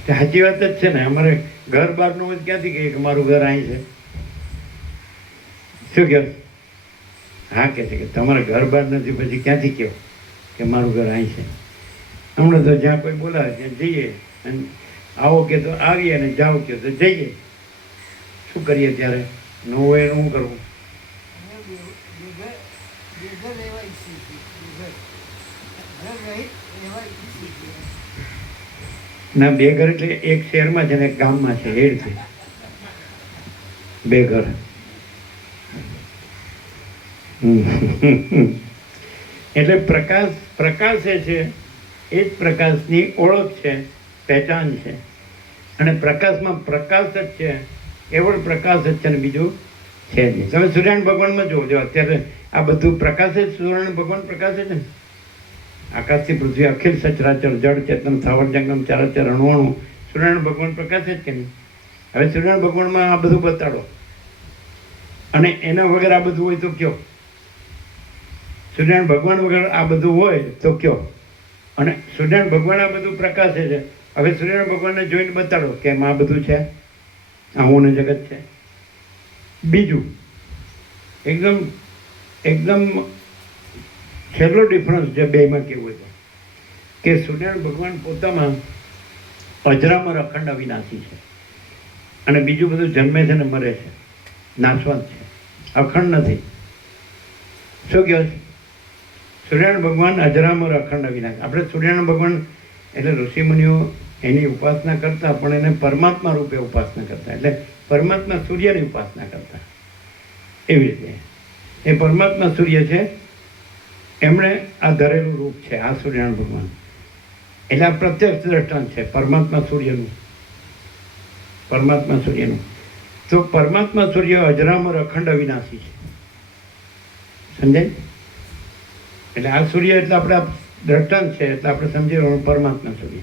સાચી વાત જ છે ને. અમારે ઘર બહારનું હોય ક્યાંથી કહે કે મારું ઘર અહીં છે? શું કહે? હા કે છે કે તમારે ઘર બહાર નથી, પછી ક્યાંથી કહો કે મારું ઘર અહીં છે? હમણાં તો જ્યાં કોઈ બોલાવે ત્યાં જઈએ અને આવો કે તો આવીએ અને જાઓ કે તો જઈએ. શું કરીએ ત્યારે? ન હોય એનું શું કરવું? ના, બે ઘર એટલે એક શહેરમાં છે ને એક ગામમાં છે, એ રીતે બે ઘર. એટલે પ્રકાશ, પ્રકાશ એ છે એ જ પ્રકાશની ઓળખ છે, પહેચાન છે. અને પ્રકાશમાં પ્રકાશ જ છે, કેવળ પ્રકાશ જ છે ને બીજું છે જ નહીં. તમે સૂર્યનારાયણ ભગવાનમાં જોજો, અત્યારે આ બધું પ્રકાશ જ, સૂર્યનારાયણ ભગવાન પ્રકાશ જ ને. આકાશથી પૃથ્વી અખિલ સચરાચર જળ ચેતન થાવર જંગમ ચારાચર અણુઅણુ, સૂર્યનારાયણ ભગવાન પ્રકાશ જ કે નહીં? હવે સૂર્યનારાયણ ભગવાનમાં આ બધું બતાડો અને એના વગર આ બધું હોય તો કયો? સૂર્યનારાયણ ભગવાન વગર આ બધું હોય તો કયો? અને સૂર્યનારાયણ ભગવાન આ બધું પ્રકાશે છે. હવે સૂર્યનારાયણ ભગવાનને જોઈને બતાડો કે એમાં આ બધું છે, આ હું ને જગત છે. બીજું એકદમ એકદમ છેલ્લો ડિફરન્સ જે બેમાં કેવું છે કે સૂર્યનારાયણ ભગવાન પોતામાં અજરામર અખંડ અવિનાશી છે અને બીજું બધું જન્મે છે ને મરે છે, નાશવંત છે, અખંડ નથી. શું કહે છે? સૂર્યનારાયણ ભગવાન અજરામર અખંડ અવિનાશી. આપણે સૂર્યનારાયણ ભગવાન એટલે ઋષિમુનિઓ એની ઉપાસના કરતા, પણ એને પરમાત્મા રૂપે ઉપાસના કરતા, એટલે પરમાત્મા સૂર્યની ઉપાસના કરતા. એવી રીતે એ પરમાત્મા સૂર્ય છે, એમણે આ ધરેલું રૂપ છે આ સૂર્યનારાયણ ભગવાન. એટલે આ પ્રત્યક્ષ દ્રષ્ટાંત છે પરમાત્મા સૂર્યનું. પરમાત્મા સૂર્યનું તો પરમાત્મા સૂર્ય અજરામર અખંડ અવિનાશી છે. સમજાય? એટલે આ સૂર્ય એટલે આપણે દ્રષ્ટાંત છે, એટલે આપણે સમજી લેવાનું પરમાત્મા સૂર્ય.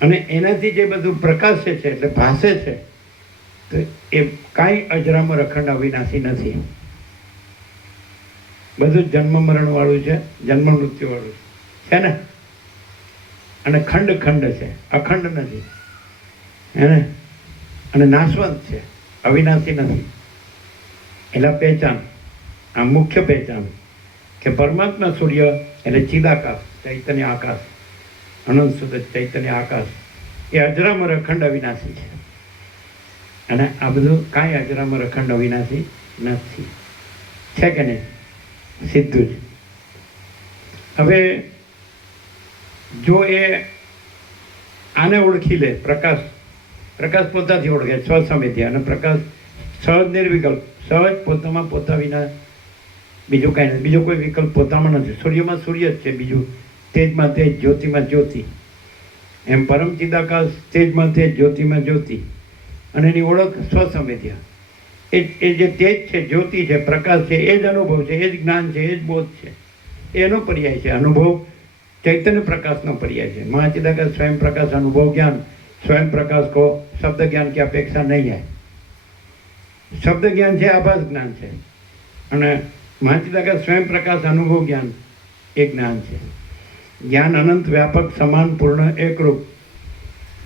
અને એનાથી જે બધું પ્રકાશે છે એટલે ભાસે છે, તો એ કાંઈ અજરામર અખંડ અવિનાશી નથી. બધું જ જન્મ મરણ વાળું છે, જન્મ મૃત્યુ વાળું છે ને. અને ખંડ ખંડ છે, અખંડ નથી હે. અને નાશવંત છે, અવિનાશી નથી. એટલે પહેચાન, આ મુખ્ય પહેચાન કે પરમાત્મા સૂર્ય એટલે ચિદાકાશ, ચૈતન્ય આકાશ, અનંત સુધ ચૈતન્ય આકાશ, એ અજરામર અખંડ અવિનાશી છે. અને આ બધું કાંઈ અજરામર અખંડ અવિનાશી નથી. છે કે નહીં? સીધું જ. હવે જો એ આને ઓળખી લે, પ્રકાશ પોતાથી ઓળખે સ્વસમેથી, અને પ્રકાશ સહજ નિર્વિકલ્પ, સહજ પોતામાં પોતા વિના બીજું કાંઈ નથી, બીજો કોઈ વિકલ્પ પોતામાં નથી. સૂર્યમાં સૂર્ય જ છે, બીજું તેજમાં તેજ, જ્યોતિમાં જ્યોતિ. એમ પરમ ચિદાકાશ, તેજમાં તેજ, જ્યોતિમાં જ્યોતિ. અને એની ઓળખ સ્વસમેધ્ય. એ જે તેજ છે, જ્યોતિ છે, પ્રકાશ છે, એ જ અનુભવ છે, એ જ જ્ઞાન છે, એ જ બોધ છે. એનો પર્યાય છે અનુભવ. चैतन्य प्रकाश नो पर्याय है। महाचिदाकाश स्वयं प्रकाश अनुभव ज्ञान, स्वयं प्रकाश को शब्द ज्ञान की अपेक्षा नहीं है। शब्द ज्ञान है, आभास ज्ञान है, અને महाचिदाकाश स्वयं प्रकाश अनुभव ज्ञान एक ज्ञान है। ज्ञान अनंत व्यापक समान पूर्ण एक रूप,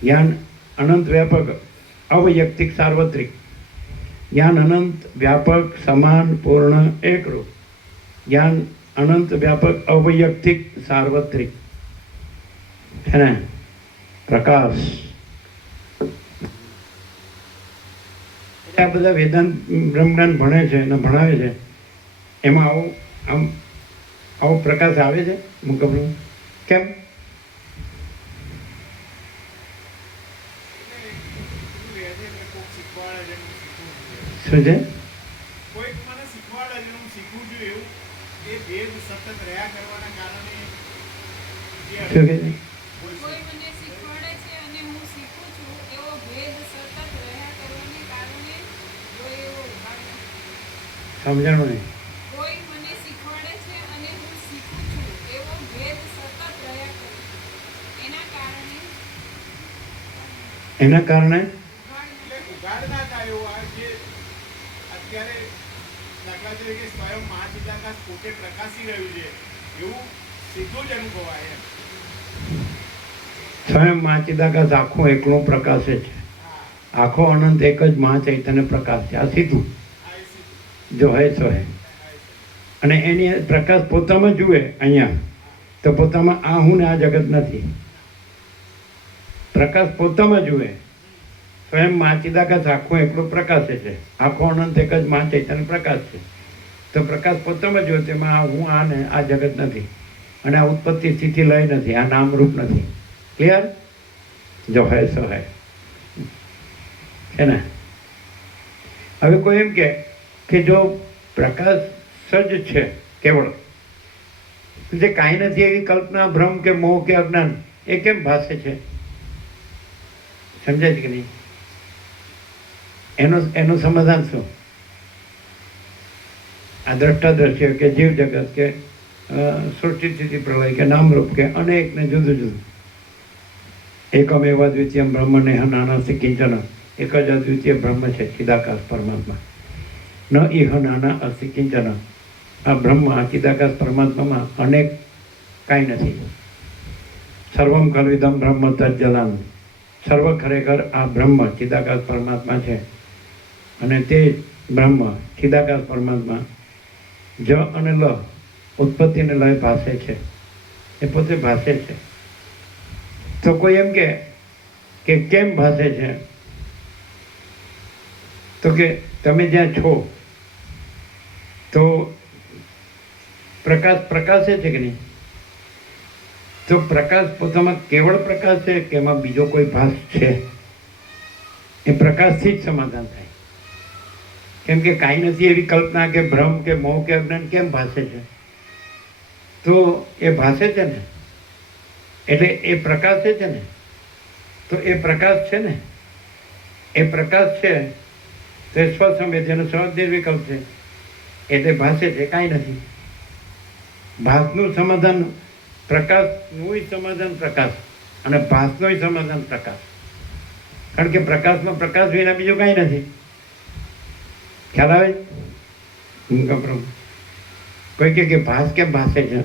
ज्ञान अनंत व्यापक अवैयक्तिक सार्वत्रिक, ज्ञान अनंत व्यापक समान पूर्ण एक रूप, ज्ञान अनंत व्यापक अवैयक्तिक सार्वत्रिक है ना। प्रकाश आ बधा वेदांत ब्रह्मज्ञान भणे छे ने भणावे छे, एमां आवो प्रकाश आवे छे मुकबलो केम? શું છે? શું કે છે? સમજાણું નહીં. એના કારણે પોતે પ્રકાશી રહ્યું છે એવું સીધું જ અનુભવાય. સ્વયં મહાચિદાકાશ આખો એકલો પ્રકાશે છે, આખો અનંત એક જ મહાચૈતન્ય પ્રકાશ છે. આ સીધું જો હે સો હે. અને એની પ્રકાશ પોતામાં જુએ અહીંયા તો પોતામાં આ હું ને આ જગત નથી. પ્રકાશ પોતામાં જુએ, સ્વયં મહાચિદાકાશ આખો એકલો પ્રકાશે છે, આખો અનંત એક જ મહાચૈતન્ય પ્રકાશ છે. તો પ્રકાશ પોતામાં જો તેમાં આ હું આ ને આ જગત નથી, અને આ ઉત્પત્તિ સ્થિતિ લય નથી, આ નામ રૂપ નથી. ક્લિયર? જો હે સો હે છે ને. હવે કોઈ એમ કે જો પ્રકાશ સજ છે કેવળ, જે કાંઈ નથી એવી કલ્પના, ભ્રમ કે મોહ કે અજ્ઞાન એ કેમ ભાસે છે? સમજાય છે કે નહીં? એનું સમાધાન શું? આ દ્રષ્ટાદ્રશ્ય કે જીવ જગત કે સૃષ્ટિ સ્થિતિ પ્રલય કે નામરૂપ કે અનેક ને જુદું જુદું, એકમેવ દ્વિતીય બ્રહ્મ ને નાનાસ્તિ કિંચન, એક જ અદ્વિતીય બ્રહ્મ છે ચિદાકાશ પરમાત્મા. ન ઇહ નાના અસ્તિ કિંચન. આ બ્રહ્મ, આ ચિદાકાશ પરમાત્મામાં અનેક કાંઈ નથી. સર્વમ ખલ્વિદમ બ્રહ્મ તજ્જલાન. સર્વ ખરેખર આ બ્રહ્મ ચિદાકાશ પરમાત્મા છે. અને તે બ્રહ્મ ચિદાકાશ પરમાત્મા જ અને લ ઉત્પત્તિ અને લય ભાષે છે, એ પોતે ભાષે છે. તો કોઈ એમ કે કેમ ભાષે છે? તો કે તમે જ્યાં છો તો પ્રકાશ પ્રકાશે છે કે નહીં? તો પ્રકાશ પોતામાં કેવળ પ્રકાશ છે કે એમાં બીજો કોઈ ભાસ છે? એ પ્રકાશથી જ સમાધાન થાય. કેમ કે કાંઈ નથી એવી કલ્પના કે ભ્રમ કે મોહ કે અજ્ઞાન કેમ ભાસે છે? તો એ ભાસે છે ને, એટલે એ પ્રકાશે છે ને, તો એ પ્રકાશ છે ને, એ પ્રકાશ છે તો એ સ્વસંવેદ્ય અને સ્વનિર્વિકલ્પ છે, એટલે ભાસે છે, કાંઈ નથી. ભાસનું સમાધાન પ્રકાશનું સમાધાન પ્રકાશ અને ભાસનું સમાધાન પ્રકાશ. કારણ કે પ્રકાશમાં પ્રકાશ વિના બીજું કાંઈ નથી. ખ્યાલ આવે? કોઈ કે ભાસ કેમ ભાસે છે?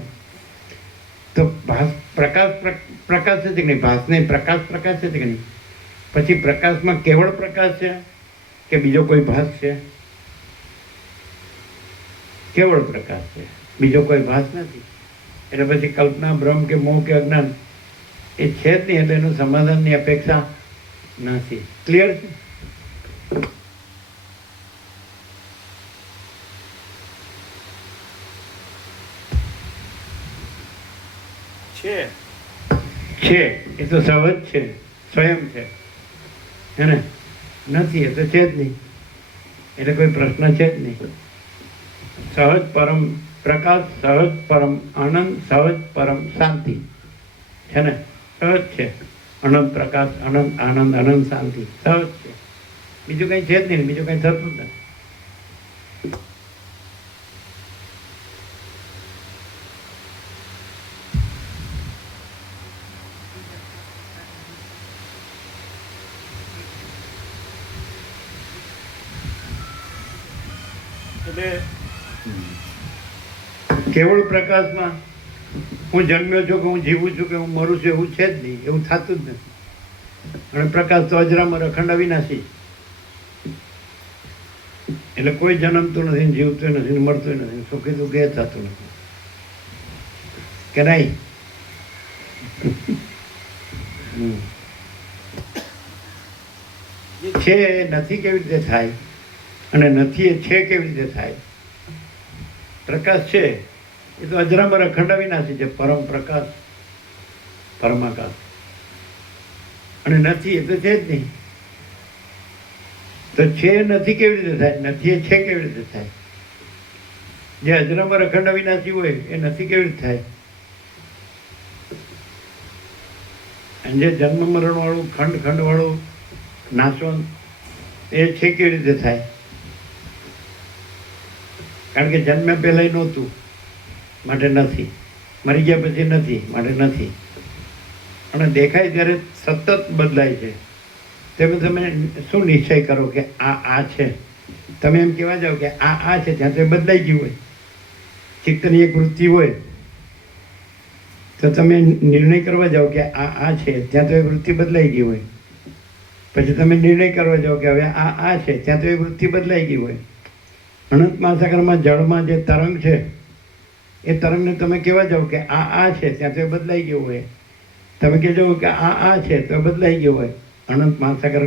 તો ભાસ પ્રકાશ પ્રકાશ છે કે નહીં? ભાસ નહીં, પ્રકાશ પ્રકાશ છે કે નહીં? પછી પ્રકાશમાં કેવળ પ્રકાશ છે કે બીજો કોઈ ભાસ છે? કેવળ પ્રકાશ છે, બીજો કોઈ ભાસ નથી. એટલે પછી કલ્પના, ભ્રમ કે મોહ કે અજ્ઞાન એ છે જ નહીં, એટલે એનું સમાધાનની અપેક્ષા નથી. ક્લિયર છે? છે એ તો સહજ છે, સ્વયં છે, હે ને? નથી એ તો છે જ નહીં, એટલે કોઈ પ્રશ્ન છે જ નહીં. સહજ પરમ પ્રકાશ, સહજ પરમ આનંદ, સહજ પરમ શાંતિ છે ને? સહજ છે. અનંત પ્રકાશ, અનંત આનંદ, અનંત શાંતિ, સહજ છે. બીજું કંઈ છે જ નહીં, બીજું કંઈ થતું જ નથી. એટલે કેવળ પ્રકાશમાં હું જન્મ્યો છું કે હું જીવું છું કે હું મરું છું એવું છે જ નહીં, એવું થતું જ નથી. અને પ્રકાશ તો અજરામર અખંડ અવિનાશી, એટલે કોઈ જન્મતું નથી, જીવતું નથી, મરતું નથી, સુખી દુઃખી થતું નથી. કે નહીં? છે એ નથી કેવી રીતે થાય અને નથી એ છે કેવી રીતે થાય? પ્રકાશ છે એ તો અજરામર અખંડ અવિનાશી છે, પરમ પ્રકાશ, પરમાકાશ. અને નથી એ તો છે જ નહીં. તો છે નથી કેવી રીતે થાય? નથી એ છે કેવી રીતે થાય? જે અજરામર અખંડ અવિનાશી હોય એ નથી કેવી રીતે થાય? અને જે જન્મ મરણ વાળું, ખંડ ખંડ વાળું, નાશવંત, એ છે કેવી રીતે થાય? કારણ કે જન્મ્યા પહેલાં નહોતું માટે નથી, મરી ગયા પછી નથી માટે નથી. અને દેખાય ત્યારે સતત બદલાય છે. તેમ તમે શું નિશ્ચય કરો કે આ છે? તમે એમ કહેવા જાઓ કે આ છે, ત્યાં તો બદલાઈ ગયું હોય. ચિત્તની એક વૃત્તિ હોય તો તમે નિર્ણય કરવા જાઓ કે આ છે, ત્યાં તો એ વૃત્તિ બદલાઈ ગઈ હોય. પછી તમે નિર્ણય કરવા જાઓ કે હવે આ છે, ત્યાં તો એ વૃત્તિ બદલાઈ ગઈ હોય. અનંત મહાસાગરમાં જળમાં જે તરંગ છે એ તરંગને તમે કહેવા જાઓ કે આ છે, ત્યાં તો એ બદલાઈ ગયું હોય. તમે કહેજો કે આ છે તો બદલાઈ ગયું હોય. અનંત મહાસાગર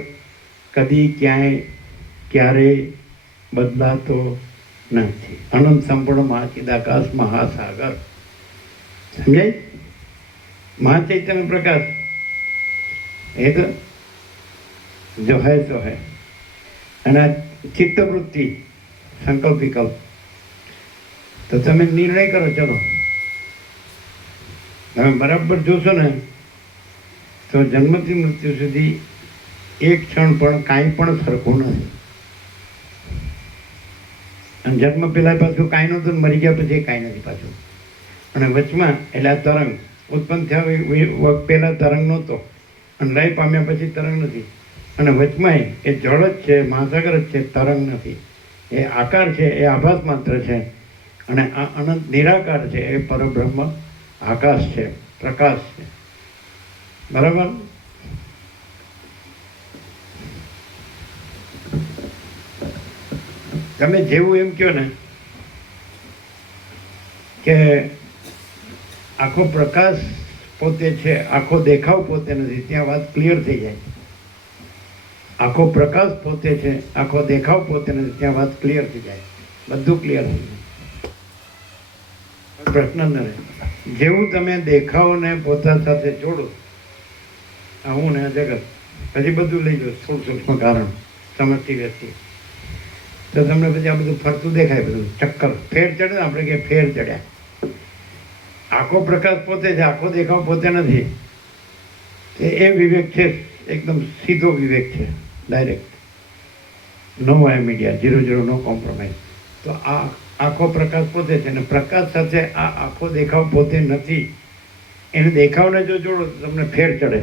કદી ક્યાંય ક્યારેય બદલાતો નથી. અનંત સંપૂર્ણ મહાચિદાકાશ મહાસાગર. સમજાય? મહાચૈતન્ય પ્રકાશ એ તો જો હૈ તો હૈ. અને આ ચિત્તવૃત્તિ, સંકલ્પ વિકલ્પ, તો તમે નિર્ણય કરો. ચલો તમે બરાબર જોશો ને તો જન્મથી મૃત્યુ સુધી એક ક્ષણ પણ કાંઈ પણ સરખું નથી. અને જન્મ પહેલાં પાછું કાંઈ નહોતું, મરી ગયા પછી કાંઈ નથી પાછું. અને વચમાં એટલે આ તરંગ ઉત્પન્ન થયા પહેલાં તરંગ નહોતો, અને લય પામ્યા પછી તરંગ નથી. અને વચમાં એ જળ જ છે, મહાસાગર જ છે, તરંગ નથી. એ આકાર છે, એ આભાસ માત્ર છે. અને આ અનંત નિરાકાર છે, એ પરબ્રહ્મ આકાશ છે, પ્રકાશ છે. બરાબર? તમે જેવું એમ કહો ને કે આખો પ્રકાશ પોતે છે, આખો દેખાવ પોતે નથી, ત્યાં વાત ક્લિયર થઈ જાય. આખો પ્રકાશ પોતે છે, આખો દેખાવ પોતે નથી, ત્યાં વાત ક્લિયર થઈ જાય. બધું ક્લિયર થઈ જાય, પ્રશ્ન ન રહે. જેવું તમે દેખાવને પોતા સાથે જોડો, આ હું ને આ જગત, પછી બધું લઈ લો, સૂક્ષ્મ કારણ સમજતી વ્યક્તિ, તો તમને પછી આ બધું ફરતું દેખાય, બધું ચક્કર ફેર ચડે ને, આપણે કે ફેર ચડ્યા. આખો પ્રકાશ પોતે છે, આખો દેખાવ પોતે નથી. એ વિવેક છે, એકદમ સીધો વિવેક છે, ડાયરેક્ટ, નો વાય મીડિયા, 0 નો કોમ્પ્રોમાઇઝ. તો આ આખો પ્રકાશ પોતે છે, અને પ્રકાશ સાથે આ આખો દેખાવ પોતે નથી. એને દેખાવને જો જોડો તો તમને ફેર ચડે,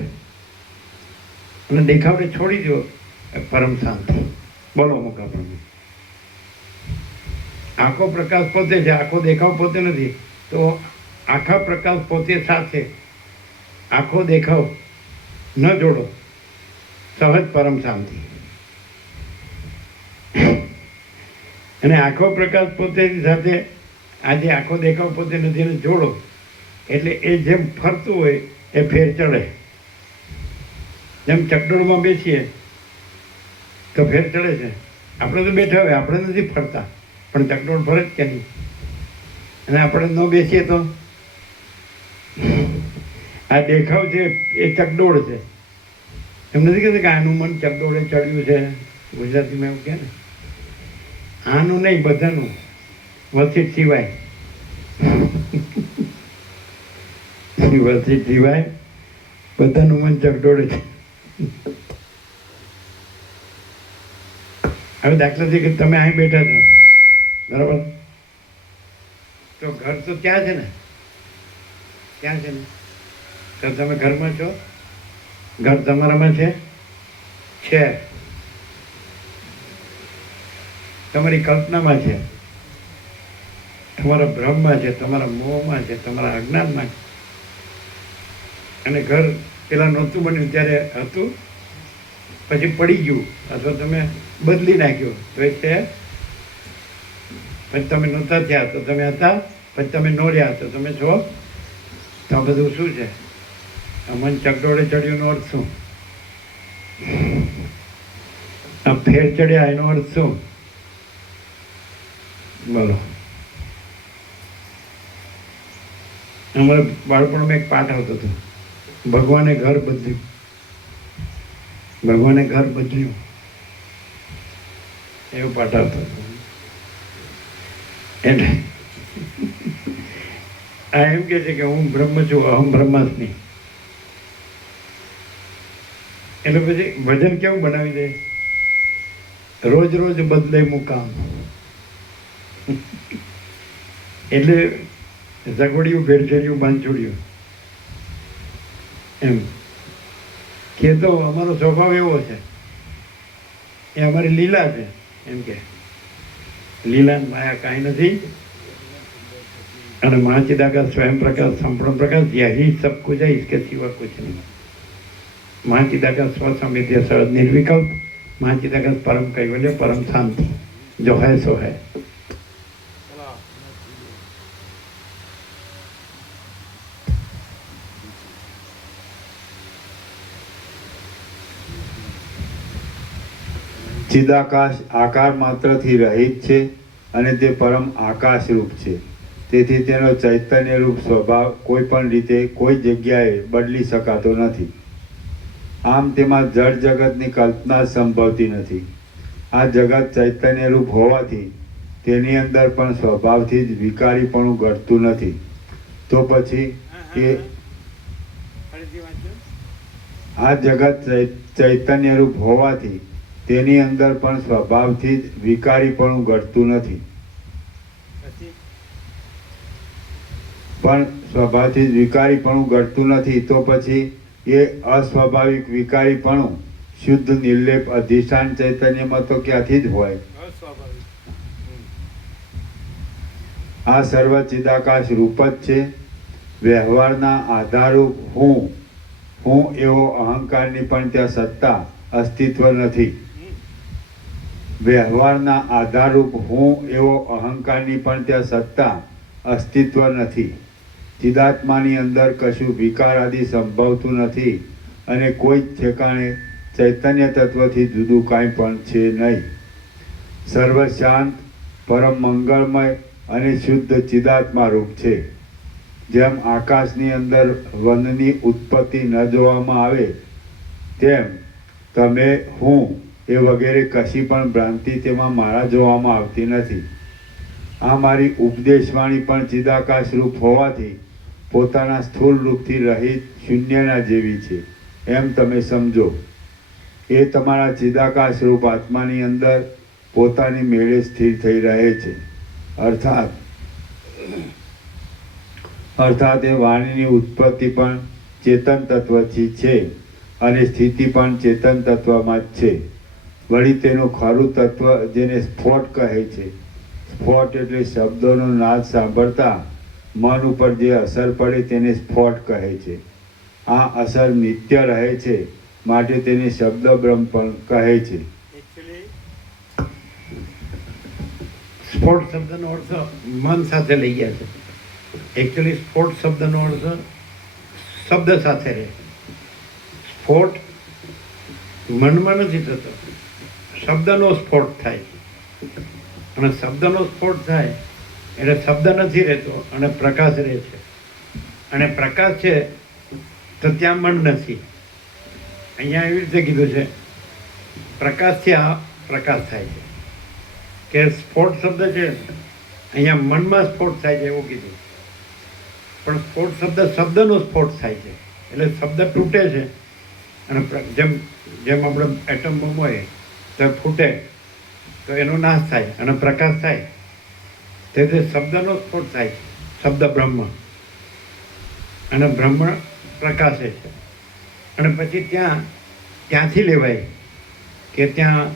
અને દેખાવને છોડી દો પરમ શાંતિ. બોલો મુકા પ્રભુ. આખો પ્રકાશ પોતે છે, આખો દેખાવ પોતે નથી. તો આખા પ્રકાશ પોતે સાથે આખો દેખાવ ન જોડો, સહજ પરમ શાંતિ. અને આખો પ્રકાશ પોતે સાથે આજે આખો દેખાવ પોતે નથી એને જોડો, એટલે એ જેમ ફરતું હોય એ ફેર ચડે. જેમ ચકડોળમાં બેસીએ તો ફેર ચડે છે. આપણે તો બેઠા હોય, આપણે નથી ફરતા, પણ ચકડોળ ફરે જ કે નહીં. અને આપણે ન બેસીએ તો આ દેખાવ છે એ ચકડોળ છે. એમ નથી કહેતા કે આનું મન ચકડોળે ચડ્યું છે, ગુજરાતીમાં એવું કહે ને. આનું નહીં, બધાનું વસીટ સિવાય વસીટ સિવાય બધાનું મન ચકડોળે છે. હવે દાખલા તરીકે તમે અહીં બેઠા છો, બરાબર, તો ઘર તો ત્યાં છે ને, ત્યાં છે ને, તો તમે ઘરમાં છો, ઘર તમારામાં છે, તમારી કલ્પનામાં છે, તમારા ભ્રમમાં છે, તમારા મોહમાં છે, તમારા અજ્ઞાનમાં છે. અને ઘર પેલા નહોતું બન્યું ત્યારે હતું, પછી પડી ગયું, અથવા તમે બદલી નાખ્યું તો એ છે. પછી તમે નહોતા થયા તો તમે હતા, પછી તમે ન રહ્યા તો તમે છો. તો આ બધું શું છે? આ મન ચકડોળે ચડ્યુંનો અર્થ શું? આ ફેર ચડ્યા એનો અર્થ શું? બોલો. અમારે બાળપણમાં એક પાઠ આવતો હતો, ભગવાને ઘર બદલ્યું, ભગવાને ઘર બદલ્યું, એવો પાઠ આવતો હતો. એટલે આ એમ કે છે કે હું બ્રહ્મ છું, અહમ બ્રહ્માસ્મિ. એટલે પછી ભજન કેવું બનાવી દે, રોજ રોજ બદલે મુકામ. એટલે ઝઘડિયું, ભેળસેળિયું, બાંધછોડ્યું એમ કે. તો અમારો સ્વભાવ એવો છે, એ અમારી લીલા છે. એમ કે લીલા માયા કાંઈ નથી. અને મહાચિદાકાશ સ્વયં પ્રકાશ સંપૂર્ણ પ્રકાશ, यही सब कुछ है, इसके सिवा कुछ नहीं. મહાચિદાકાશ સ્વસંવેદ્ય સહજ નિર્વિકલ્પ, મહાચિદાકાશ પરમ કૈવલ્ય, પરમ શાંતિ, જો है सो है. ચિદાકાશ આકાર માત્રથી રહિત છે અને તે પરમ આકાશ રૂપ છે. તેથી તેનો ચૈતન્ય રૂપ સ્વભાવ કોઈ પણ રીતે કોઈ જગ્યાએ બદલી શકાતો નથી. આમ તેમાં જળ જગતની કલ્પના સંભવતી નથી. આ જગત ચૈતન્ય રૂપ હોવાથી તેની અંદર પણ સ્વભાવથી જ વિકારીપણું ઘટતું નથી. તો પછી એ આ જગત ચૈતન્ય રૂપ હોવાથી તેની અંદર પણ સ્વભાવથી જ વિકારીપણું ઘટતું નથી. પણ સ્વભાવથી જ વિકારીપણું ઘટતું નથી, તો પછી એ અસ્વાભાવિક વિકારીપણું શુદ્ધ નિર્લેપ અધિષ્ઠાન ચૈતન્યમાં તો ક્યાંથી જ હોય? આ સર્વ ચિદાકાશ રૂપ જ છે. વ્યવહારના આધારરૂપ હું એવો અહંકારની પણ ત્યાં સત્તા અસ્તિત્વ નથી. વ્યવહારના આધારરૂપ હું એવો અહંકારની પણ ત્યાં સત્તા અસ્તિત્વ નથી. ચિદાત્માની અંદર કશું વિકાર આદિ સંભવતું નથી, અને કોઈ જ ઠેકાણે ચૈતન્ય તત્વથી જુદું કાંઈ પણ છે નહીં. સર્વ શાંત, પરમ મંગળમય અને શુદ્ધ ચિદાત્મા રૂપ છે. જેમ આકાશની અંદર વનની ઉત્પત્તિ ન જોવામાં આવે તેમ તમે હું એ વગેરે કશી પણ ભ્રાંતિ તેમાં મારા જોવામાં આવતી નથી. આ મારી ઉપદેશવાણી પણ ચિદાકાશ રૂપ હોવાથી પોતાના સ્થૂળ રૂપથી રહિત શૂન્યના જેવી છે એમ તમે સમજો. એ તમારા ચિદાકાશ રૂપ આત્માની અંદર પોતાની મેળે સ્થિર થઈ રહે છે. અર્થાત એ વાણીની ઉત્પત્તિ પણ ચેતન તત્વથી છે અને સ્થિતિ પણ ચેતન તત્વમાં જ છે. વળી તેનું ખરું તત્વ જેને સ્ફોટ કહે છે. સ્ફોટ એટલે શબ્દોનો નાદ સાંભળતા મન ઉપર જે અસર પડે તેને સ્ફોટ કહે છે. આ અસર નિત્ય રહે છે માટે તેને શબ્દ બ્રહ્મ પણ કહે છે. એકચ્યુઅલી સ્ફોટ શબ્દનો અર્થ મન સાથે લઈ ગયા છે. એકચ્યુઅલી સ્ફોટ શબ્દનો અર્થ શબ્દ સાથે રહે. સ્ફોટ મનમાં નથી થતો, શબ્દનો સ્ફોટ થાય છે. અને શબ્દનો સ્ફોટ થાય એટલે શબ્દ નથી રહેતો અને પ્રકાશ રહે છે. અને પ્રકાશ છે તો ત્યાં મન નથી. અહીંયા એવી રીતે કીધું છે પ્રકાશથી આ પ્રકાશ થાય છે કે સ્ફોટ શબ્દ છે અહીંયા મનમાં સ્ફોટ થાય છે એવું કીધું. પણ સ્ફોટ શબ્દ શબ્દનો સ્ફોટ થાય છે એટલે શબ્દ તૂટે છે અને જેમ જેમ આપણે એટમ બોમ્બ હોય તો ફૂટે તો એનો નાશ થાય અને પ્રકાશ થાય. તેથી શબ્દનો સ્ફોટ થાય છે. શબ્દ બ્રહ્મ અને બ્રહ્મ પ્રકાશે છે. અને પછી ત્યાંથી લેવાય કે ત્યાં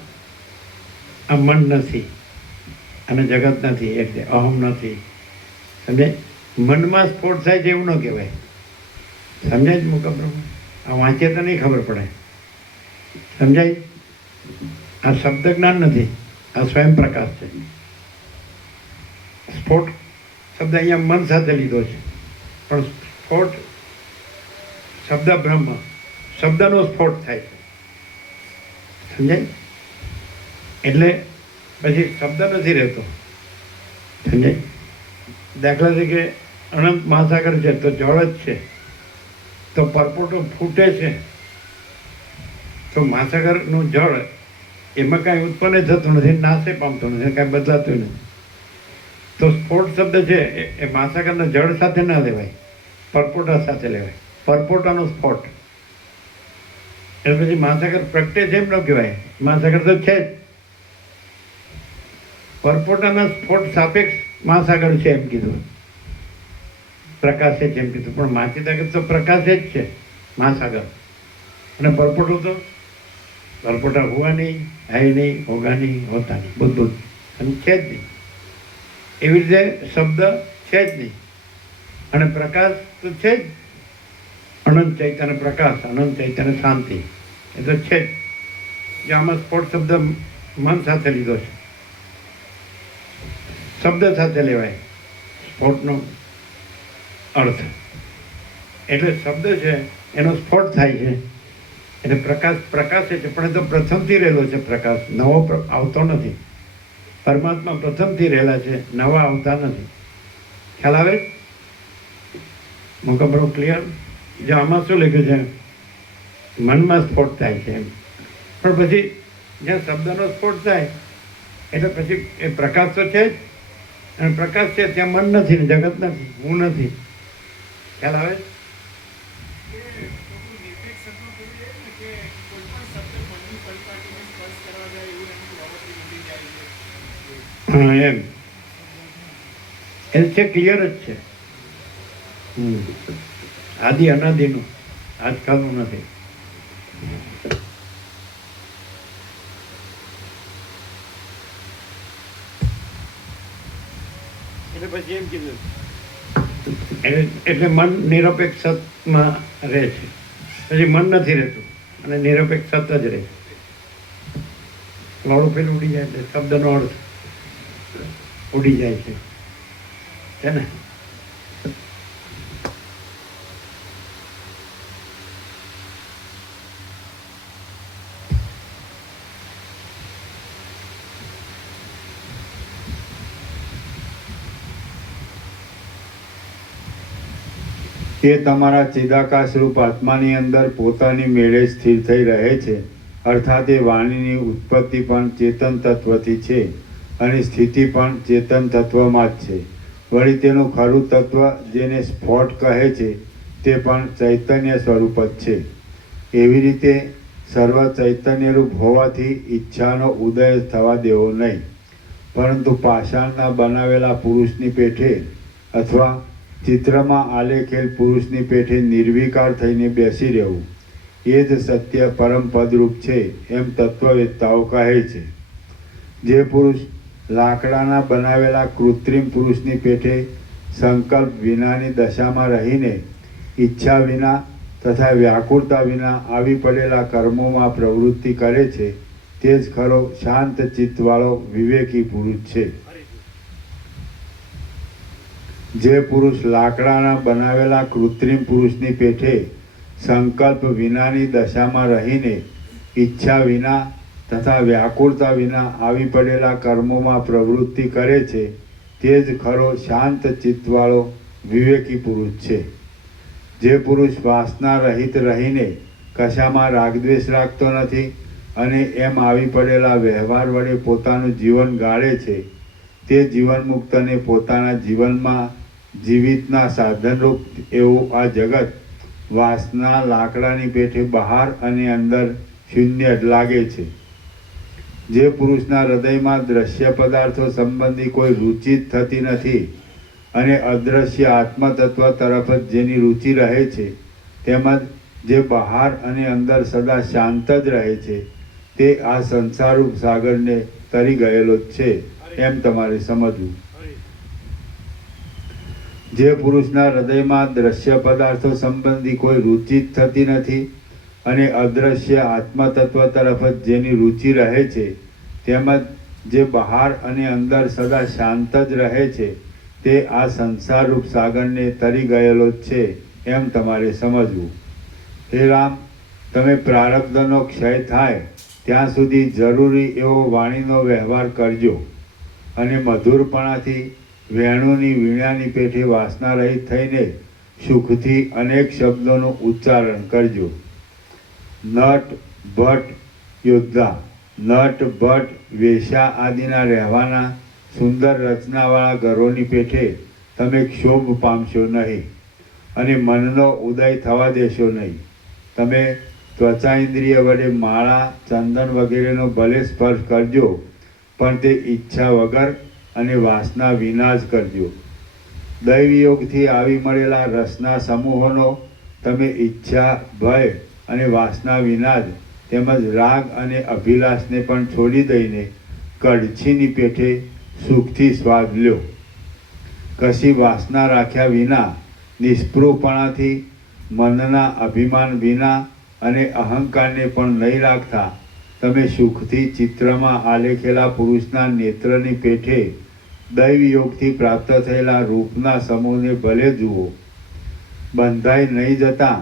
આ મન નથી અને જગત નથી એટલે અહમ નથી. સમજે મનમાં સ્ફોટ થાય છે એવું ન કહેવાય. સમજાય જ મુકમ બ્રહ્મ? આ વાંચે તો નહીં ખબર પડે. સમજાય? આ શબ્દ જ્ઞાન નથી, આ સ્વયં પ્રકાશ છે. સ્ફોટ શબ્દ અહીંયા મન સાથે લીધો છે પણ સ્ફોટ શબ્દ બ્રહ્મ શબ્દનો સ્ફોટ થાય છે. સમજાય? એટલે પછી શબ્દ નથી રહેતો. સમજાય? દાખલા તરીકે અનંત મહાસાગર છે તો જળ જ છે તો પરપોટો ફૂટે છે તો મહાસાગરનું જળ એમાં કાંઈ ઉત્પન્ન થતું નથી, નાશે પામતું નથી, કાંઈ બદલાતું નથી. તો સ્ફોટ શબ્દ છે એ મહાસાગરના જળ સાથે ના લેવાય, પરપોટા સાથે લેવાય. પરપોટાનો સ્ફોટ એટલે પછી મહાસાગર પ્રગટે છે એમ ન કહેવાય. મહાસાગર તો છે જ. પરપોટાના સ્ફોટ સાપેક્ષ મહાસાગર છે એમ કીધું, પ્રકાશે છે એમ કીધું. પણ માચિદાગર તો પ્રકાશે જ છે મહાસાગર. અને પરપોટો તો પરપોટા હુआ નહીં, है નહીં, હોગા નહીં, હોતા નહીં, બુદ્ધ અને છે જ નહીં. એવી રીતે શબ્દ છે જ નહીં અને પ્રકાશ તો છે જ. અનંત ચૈતન્ય પ્રકાશ, અનંત ચૈતન્ય શાંતિ એ તો છે જ. જે આમાં સ્ફોટ શબ્દ મન સાથે લીધો છે, શબ્દ સાથે લેવાય સ્ફોટનો અર્થ. એટલે શબ્દ છે એનો સ્ફોટ થાય છે એટલે પ્રકાશ પ્રકાશે છે. પણ એ તો પ્રથમથી રહેલો છે પ્રકાશ, નવો આવતો નથી. પરમાત્મા પ્રથમથી રહેલા છે, નવા આવતા નથી. ખ્યાલ આવે? મોકા બરો ક્લિયર? જો આમાં શું લખ્યું છે મનમાં સ્ફોટ થાય છે એમ. પણ પછી જ્યાં શબ્દનો સ્ફોટ થાય એટલે પછી એ પ્રકાશ તો છે જ. અને પ્રકાશ છે ત્યાં મન નથી ને જગત નથી, હું નથી. ખ્યાલ આવે? હા એમ એ છે, ક્લિયર જ છે. આદિ અનાદિનું, આજકાલનું નથી. એટલે પછી એમ કીધું એટલે મન નિરપેક્ષ સતમાં રહે છે. પછી મન નથી રહેતું અને નિરપેક્ષ સત જ રહે છે. વાળું પેલું ઉડી જાય એટલે શબ્દનો અર્થ ઉડી જાય છે ને? એ તમારા ચિદાકાશરૂપ આત્માની અંદર પોતાની મેળે સ્થિર થઈ રહે છે. અર્થાત એ વાણીની ઉત્પત્તિ પણ ચેતન તત્વથી છે અને સ્થિતિ પણ ચેતન તત્વમાં જ છે. વળી તેનું ખરું તત્વ જેને સ્ફોટ કહે છે તે પણ ચૈતન્ય સ્વરૂપ જ છે. એવી રીતે સર્વ ચૈતન્યરૂપ હોવાથી ઈચ્છાનો ઉદય થવા દેવો નહીં, પરંતુ પાષાણના બનાવેલા પુરુષની પેઠે અથવા ચિત્રમાં આલેખેલ પુરુષની પેઠે નિર્વિકાર થઈને બેસી રહેવું એ જ સત્ય પરમ પદરૂપ છે એમ તત્વવેત્તાઓ કહે છે. જે પુરુષ લાકડાના બનાવેલા કૃત્રિમ પુરુષની પેઠે સંકલ્પ વિનાની દશામાં રહીને ઈચ્છા વિના તથા વ્યાકુળતા વિના આવી પડેલા કર્મોમાં પ્રવૃત્તિ કરે છે તે જ ખરો શાંત ચિત્તવાળો વિવેકી પુરુષ છે. જે પુરુષ લાકડાના બનાવેલા કૃત્રિમ પુરુષની પેઠે સંકલ્પ વિનાની દશામાં રહીને ઈચ્છા વિના તથા વ્યાકુળતા વિના આવી પડેલા કર્મોમાં પ્રવૃત્તિ કરે છે તે જ ખરો શાંત ચિત્તવાળો વિવેકી પુરુષ છે. જે પુરુષ વાસના રહિત રહીને કશામાં રાગદ્વેષ રાખતો નથી અને એમ આવી પડેલા વ્યવહાર વડે પોતાનું જીવન ગાળે છે તે જીવનમુક્તને પોતાના જીવનમાં જીવિતના સાધનરૂપ એવું આ જગત વાસના લાકડાની પેઠે બહાર અને અંદર શૂન્ય જ લાગે છે. જે પુરુષના હૃદયમાં દ્રશ્ય પદાર્થો સંબંધી કોઈ રુચિ જ થતી નથી અને અદ્રશ્ય આત્મતત્વ તરફ જ જેની રુચિ રહે છે, તેમજ જે બહાર અને અંદર સદા શાંત જ રહે છે તે આ સંસારરૂપ સાગરને તરી ગયેલો જ છે એમ તમારે સમજવું. જે પુરુષના હૃદયમાં દ્રશ્ય પદાર્થો સંબંધી કોઈ રુચિ જ થતી નથી અને અદ્રશ્ય આત્મતત્વ તરફ જ જેની રુચિ રહે છે, તેમજ જે બહાર અને અંદર સદા શાંત જ રહે છે તે આ સંસારરૂપ સાગરને તરી ગયેલો જ છે એમ તમારે સમજવું. હે રામ, તમે પ્રારબ્ધનો ક્ષય થાય ત્યાં સુધી જરૂરી એવો વાણીનો વ્યવહાર કરજો અને મધુરપણાથી વેણુની વીણાની પેઠે વાસના રહિત થઈને સુખથી અનેક શબ્દોનું ઉચ્ચારણ કરજો. નટ ભટ્ટ યોદ્ધા, નટ ભટ્ટ વેશા આદિના રહેવાના સુંદર રચનાવાળા ઘરોની પેઠે તમે ક્ષોભ પામશો નહીં અને મનનો ઉદય થવા દેશો નહીં. તમે ત્વચા ઇન્દ્રિય વડે માળા ચંદન વગેરેનો ભલે સ્પર્શ કરજો, પણ તે ઈચ્છા વગર અને વાસના વિના જ કરજો. દૈવયોગથી આવી મળેલા રસના સમૂહોનો તમે ઈચ્છા, ભય અને વાસના વિના જ તેમજ રાગ અને અભિલાષને પણ છોડી દઈને કડછીની પેઠે સુખથી સ્વાદ લ્યો. કશી વાસના રાખ્યા વિના નિષ્પૃહપણાથી મનના અભિમાન વિના અને અહંકારને પણ નહીં રાખતા તમે સુખથી ચિત્રમાં આલેખેલા પુરુષના નેત્રની પેઠે દૈવયોગથી પ્રાપ્ત થયેલા રૂપના સમૂહને ભલે જુઓ. બંધાઈ નહીં જતા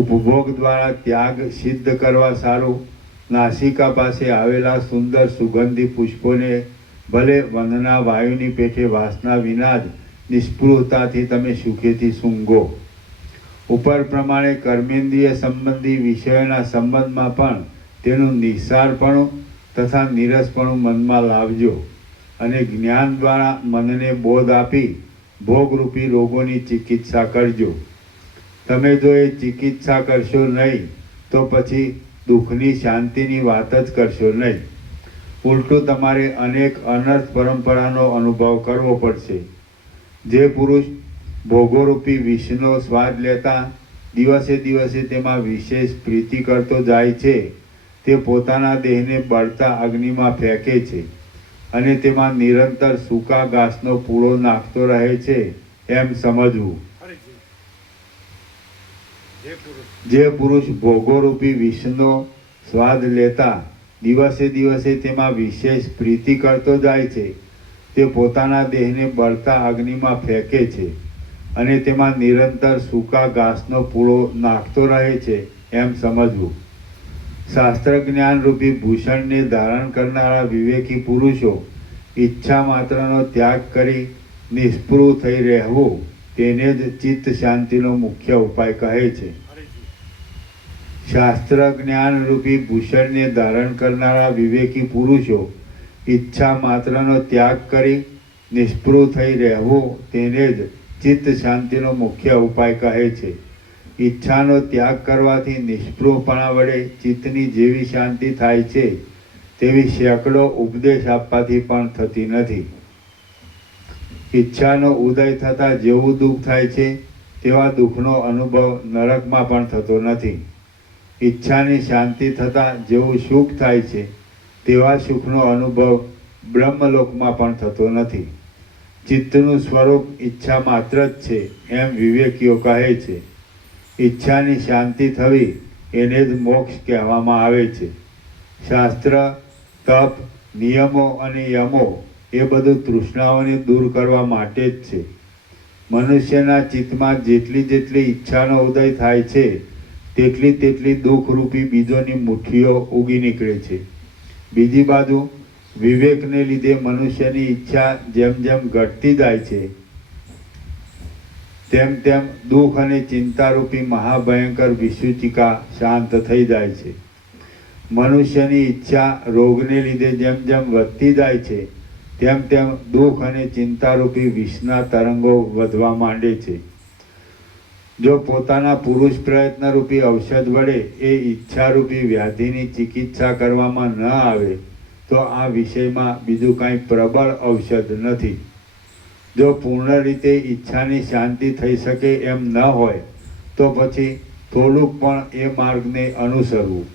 ઉપભોગ દ્વારા ત્યાગ સિદ્ધ કરવા સારું નાસિકા પાસે આવેલા સુંદર સુગંધી પુષ્પોને ભલે વનના વાયુની પેઠે વાસના વિના જ નિષ્પૃહતાથી તમે સુખેથી સૂંઘો. ઉપર પ્રમાણે કર્મેન્દ્રિય સંબંધી વિષયોના સંબંધમાં પણ તેનું નિસારપણું તથા નીરસપણું મનમાં લાવજો અને જ્ઞાન દ્વારા મનને બોધ આપી ભોગરૂપી રોગોની ચિકિત્સા કરજો. તમે જો એ ચિકિત્સા કરશો નહીં તો પછી દુઃખની શાંતિની વાત જ કરશો નહીં. ઉલટું તમારે અનેક અનર્થ પરંપરાનો અનુભવ કરવો પડશે. જે પુરુષ ભોગોરૂપી વિષનો સ્વાદ લેતા દિવસે દિવસે તેમાં વિશેષ પ્રીતિ કરતો જાય છે તે પોતાના દેહને બળતા અગ્નિમાં ફેંકે છે અને તેમાં નિરંતર સૂકા ઘાસનો પૂળો નાખતો રહે છે એમ સમજવું. જે પુરુષ ભોગોરૂપી વિષનો સ્વાદ લેતા દિવસે દિવસે તેમાં વિશેષ પ્રીતિ કરતો જાય છે તે પોતાના દેહને બળતા અગ્નિમાં ફેંકે છે અને તેમાં નિરંતર સૂકા ઘાસનો પૂળો નાખતો રહે છે એમ સમજવું. શાસ્ત્ર જ્ઞાન રૂપી ભૂષણને ધારણ કરનારા વિવેકી પુરુષો ઈચ્છા માત્રનો ત્યાગ કરી નિષ્પૃહ થઈ રહેવું તેને જ ચિત્ત શાંતિનો મુખ્ય ઉપાય કહે છે. ફરીથી. શાસ્ત્ર જ્ઞાન રૂપી ભૂષણને ધારણ કરનારા વિવેકી પુરુષો ઈચ્છા માત્રનો ત્યાગ કરી નિષ્પૃહ થઈ રહેવું તેને જ ચિત્ત શાંતિનો મુખ્ય ઉપાય કહે છે. ઈચ્છાનો ત્યાગ કરવાથી નિષ્પૃહપણા વડે ચિત્તની જેવી શાંતિ થાય છે તેવી સેંકડો ઉપદેશ આપવાથી પણ થતી નથી. ઈચ્છાનો ઉદય થતાં જેવું દુઃખ થાય છે તેવા દુઃખનો અનુભવ નરકમાં પણ થતો નથી. ઈચ્છાની શાંતિ થતાં જેવું સુખ થાય છે તેવા સુખનો અનુભવ બ્રહ્મલોકમાં પણ થતો નથી. ચિત્તનું સ્વરૂપ ઈચ્છા માત્ર જ છે એમ વિવેકીઓ કહે છે. ઈચ્છાની શાંતિ થવી એને જ મોક્ષ કહેવામાં આવે છે. શાસ્ત્ર, તપ, નિયમો અને યમો એ બધું તૃષ્ણાઓને દૂર કરવા માટે જ છે. મનુષ્યના ચિત્તમાં જેટલી જેટલી ઈચ્છાનો ઉદય થાય છે તેટલી તેટલી દુઃખરૂપી બીજોની મુઠ્ઠીઓ ઉગી નીકળે છે. બીજી બાજુ વિવેકને લીધે મનુષ્યની ઈચ્છા જેમ જેમ ઘટતી જાય છે તેમ તેમ દુઃખ અને ચિંતારૂપી મહાભયંકર વિસૂચિકા શાંત થઈ જાય છે. મનુષ્યની ઈચ્છા રોગને લીધે જેમ જેમ વધતી જાય છે તેમ તેમ દુઃખ અને ચિંતારૂપી વિષના તરંગો વધવા માંડે છે. જો પોતાના પુરુષ પ્રયત્નરૂપી ઔષધ વડે એ ઈચ્છારૂપી વ્યાધિની ચિકિત્સા કરવામાં ન આવે તો આ વિષયમાં બીજું કાંઈ પ્રબળ ઔષધ નથી. જો પૂર્ણ રીતે ઈચ્છાની શાંતિ થઈ શકે એમ ન હોય તો પછી થોડુંક પણ એ માર્ગને અનુસરવું.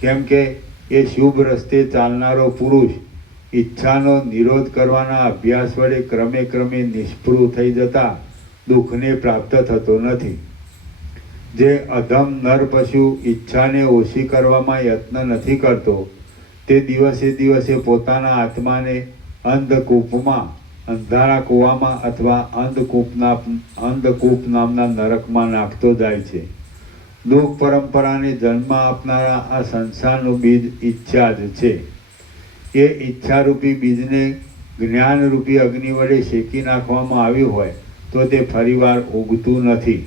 કેમ કે એ શુભ રસ્તે ચાલનારો પુરુષ ઈચ્છાનો નિરોધ કરવાના અભ્યાસ વડે ક્રમે ક્રમે નિષ્પૃહ થઈ જતા દુઃખને પ્રાપ્ત થતો નથી. જે અધમ નર પશુ ઈચ્છાને ઓછી કરવામાં યત્ન નથી કરતો તે દિવસે દિવસે પોતાના આત્માને અંધકૂપમાં, અંધારા કૂવામાં અથવા અંધકૂપ નામના નરકમાં નાખતો જાય છે. દુઃખ પરંપરાને જન્મ આપનારા આ સંસારનું બીજ ઈચ્છા જ છે. એ ઈચ્છારૂપી બીજને જ્ઞાનરૂપી અગ્નિ વડે શેકી નાખવામાં આવ્યું હોય તો તે ફરીવાર ઉગતું નથી.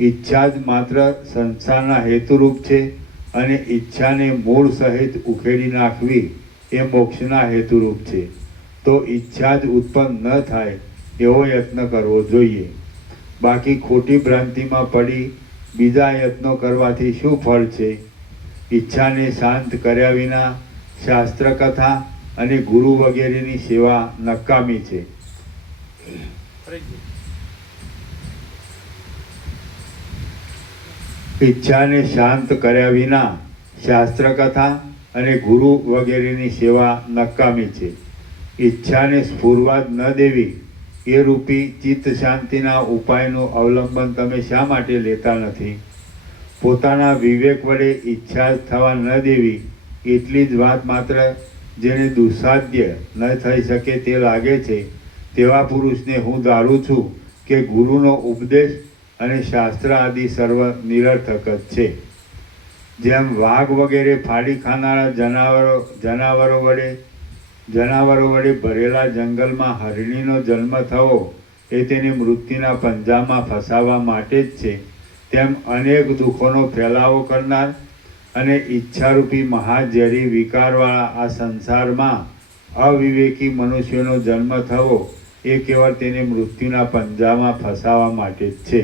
ઈચ્છા જ માત્ર સંસારના હેતુરૂપ છે અને ઈચ્છાને મૂળ સહિત ઉખેડી નાખવી એ મોક્ષના હેતુરૂપ છે. તો ઈચ્છા જ ઉત્પન્ન ન થાય એવો યત્ન કરવો જોઈએ. બાકી ખોટી ભ્રાંતિમાં પડી બીજા યત્નો કરવાથી શું ફળ છે? ઈચ્છાને શાંત કર્યા વિના શાસ્ત્ર કથા અને ગુરુ વગેરેની સેવા નકામી છે. ફરીથી. ઈચ્છાને શાંત કર્યા વિના શાસ્ત્ર કથા અને ગુરુ વગેરેની સેવા નકામી છે. ઈચ્છાને સ્ફુરવા જ ન દેવી એ રૂપી ચિત્ત શાંતિના ઉપાયનું અવલંબન તમે શા માટે લેતા નથી? પોતાના વિવેક વડે ઈચ્છા થવા ન દેવી એટલી જ વાત માત્ર જેને દુસ્સાધ્ય ન થઈ શકે તે લાગે છે તેવા પુરુષને હું ધારું છું કે ગુરુનો ઉપદેશ અને શાસ્ત્ર આદિ સર્વ નિરર્થક જ છે. જેમ વાઘ વગેરે ફાડી ખાનારા જનાવરો વડે ભરેલા જંગલમાં હરણીનો જન્મ થવો એ તેને મૃત્યુના પંજામાં ફસાવવા માટે જ છે, તેમ અનેક દુઃખોનો ફેલાવો કરનાર અને ઈચ્છારૂપી મહાઝેરી વિકારવાળા આ સંસારમાં અવિવેકી મનુષ્યનો જન્મ થવો એ કેવળ તેને મૃત્યુના પંજામાં ફસાવવા માટે જ છે.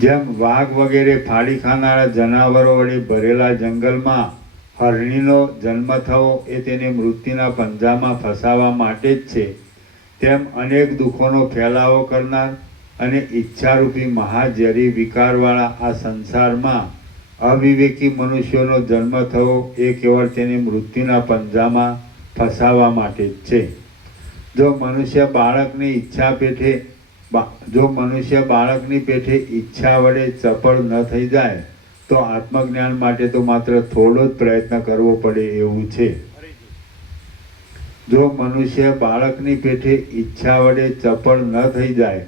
જેમ વાઘ વગેરે ફાડી ખાનારા જનાવરો વડે ભરેલા જંગલમાં હરણીનો જન્મ થવો એ તેને મૃત્યુના પંજામાં ફસાવવા માટે જ છે, તેમ અનેક દુઃખોનો ફેલાવો કરનાર અને ઈચ્છારૂપી મહાઝેરી વિકારવાળા આ સંસારમાં અવિવેકી મનુષ્યોનો જન્મ થવો એ કેવળ તેને મૃત્યુના પંજામાં ફસાવવા માટે જ છે. જો મનુષ્ય બાળકની પેઠે ઈચ્છા વડે ચપળ ન થઈ જાય તો આત્મજ્ઞાન માટે તો માત્ર થોડો જ પ્રયત્ન કરવો પડે એવું છે. જો મનુષ્ય બાળકની પેઠે ઈચ્છા વડે ચપળ ન થઈ જાય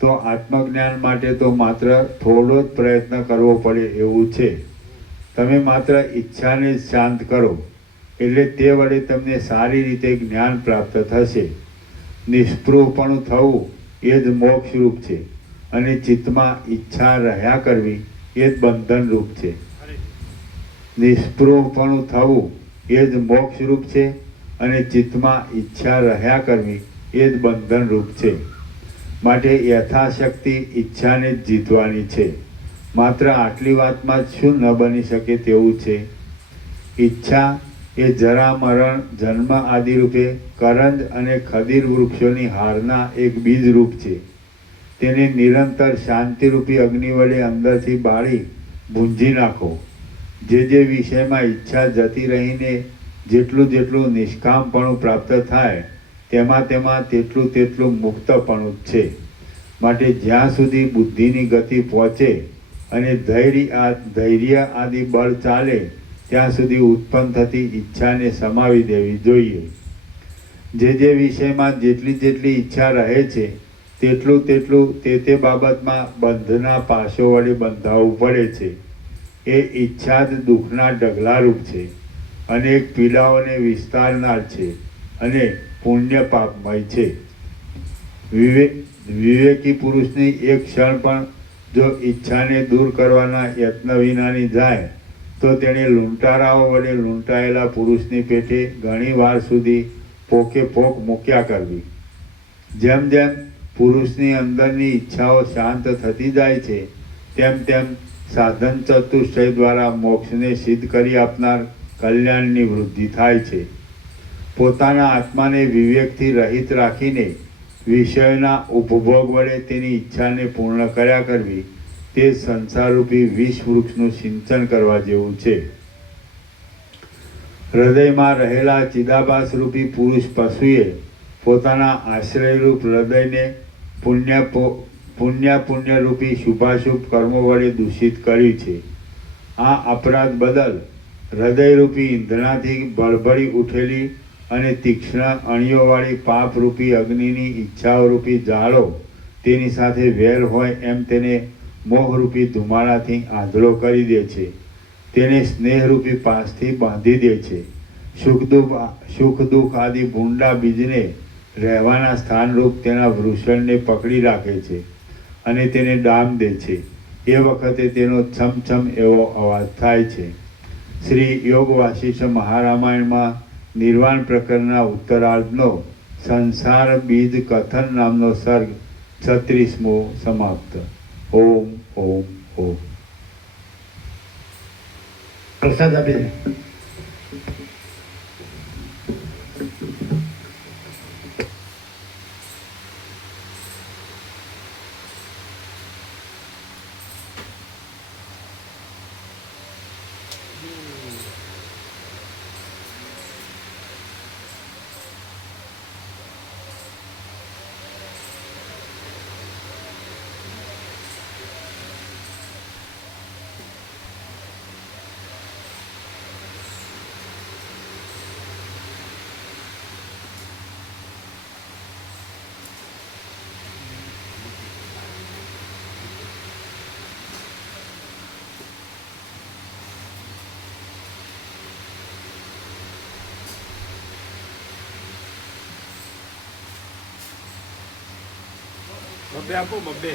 તો આત્મજ્ઞાન માટે તો માત્ર થોડો જ પ્રયત્ન કરવો પડે એવું છે. તમે માત્ર ઈચ્છાને જ શાંત કરો એટલે તે વડે તમને સારી રીતે જ્ઞાન પ્રાપ્ત થશે. નિષ્પૃહપણું થવું એ જ મોક્ષરૂપ છે અને ચિત્તમાં ઈચ્છા રહ્યા કરવી એ જ બંધનરૂપ છે. નિષ્પૃહપણું થવું એ જ મોક્ષરૂપ છે અને ચિત્તમાં ઈચ્છા રહ્યા કરવી એ જ બંધનરૂપ છે. માટે યથાશક્તિ ઈચ્છાને જ જીતવાની છે. માત્ર આટલી વાતમાં જ શું ન બની શકે તેવું છે? ઈચ્છા એ જરા મરણ જન્મ આદિ રૂપે કરંજ અને ખદીર વૃક્ષોની હારના એક બીજ રૂપ છે. તેને નિરંતર શાંતિરૂપી અગ્નિ વડે અંદરથી બાળી ભૂંજી નાખો. જે વિષયમાં ઈચ્છા જતી રહીને જેટલું નિષ્કામપણું પ્રાપ્ત થાય તેમાં તેટલું મુક્તપણું જ છે. માટે જ્યાં સુધી બુદ્ધિની ગતિ પહોંચે અને ધૈર્ય આદિ બળ ચાલે ત્યાં સુધી ઉત્પન્ન થતી ઈચ્છાને સમાવી દેવી જોઈએ. જે વિષયમાં જેટલી ઈચ્છા રહે છે તેટલું તે બાબતમાં બંધના પાશો વડે બંધાવવું પડે છે. એ ઈચ્છા જ દુઃખના ઢગલારૂપ છે, અનેક પીડાઓને વિસ્તારનાર છે અને પુણ્ય પાપમય છે. વિવેકી પુરુષની એક ક્ષણ પણ જો ઈચ્છાને દૂર કરવાના યત્ન વિનાની જાય તો તેણે લૂંટારાઓ વડે લૂંટાયેલા પુરુષની પેટે ઘણી વાર સુધી પોકે પોક મૂક્યા કરવી. જેમ પુરુષની અંદરની ઈચ્છાઓ શાંત થતી જાય છે તેમ સાધન ચતુષ્ટય દ્વારા મોક્ષને સિદ્ધ કરી આપનાર કલ્યાણની વૃદ્ધિ થાય છે. પોતાના આત્માને વિવેકથી રહિત રાખીને વિષયોના ઉપભોગ વડે તેની ઈચ્છાને પૂર્ણ કર્યા કરવી તે સંસારરૂપી વિષ વૃક્ષનું સિંચન કરવા જેવું છે. હૃદયમાં રહેલા ચિદાભાસ રૂપી પુરુષ પશુએ પોતાના આશ્રયરૂપ હૃદયને પુણ્યરૂપી શુભાશુભ કર્મો વડે દૂષિત કર્યું છે. આ અપરાધ બદલ હૃદયરૂપી ઈંધણાથી બળબળી ઉઠેલી અને તીક્ષ્ણ અણીઓવાળી પાપરૂપી અગ્નિની ઈચ્છાઓરૂપી જાળો તેની સાથે વેર હોય એમ તેને મોહરૂપી ધુમાડાથી આંધળો કરી દે છે. તેને સ્નેહરૂપી પાસથી બાંધી દે છે. સુખ દુઃખ આદિ ભૂંડા બીજને રહેવાના સ્થાનરૂપ તેના વૃષણને પકડી રાખે છે અને તેને ડામ દે છે. એ વખતે તેનો છમછમ એવો અવાજ થાય છે. શ્રી યોગ વાસિષ્ઠ મહારામાયણમાં નિર્વાણ પ્રકરણના ઉત્તરાર્ધનો સંસાર બીજ કથન નામનો સર્ગ 36મો સમાપ્ત. ઓમ ઓમ ઓમ. પ્રસાદ આપી દે. બબ્બે આપો બબ્બે.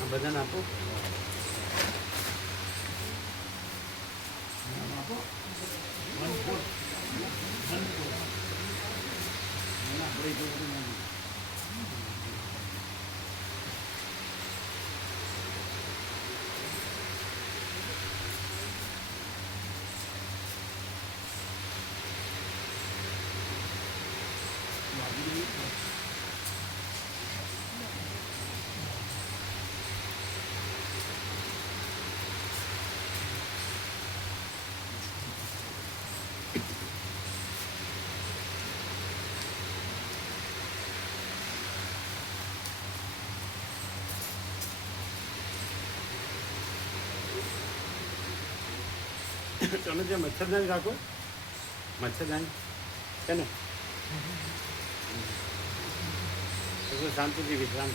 આ બધાને આપો. તમે જે મચ્છરદાની રાખો, મચ્છરદાની છે ને, શાંતિથી વિશ્રામ.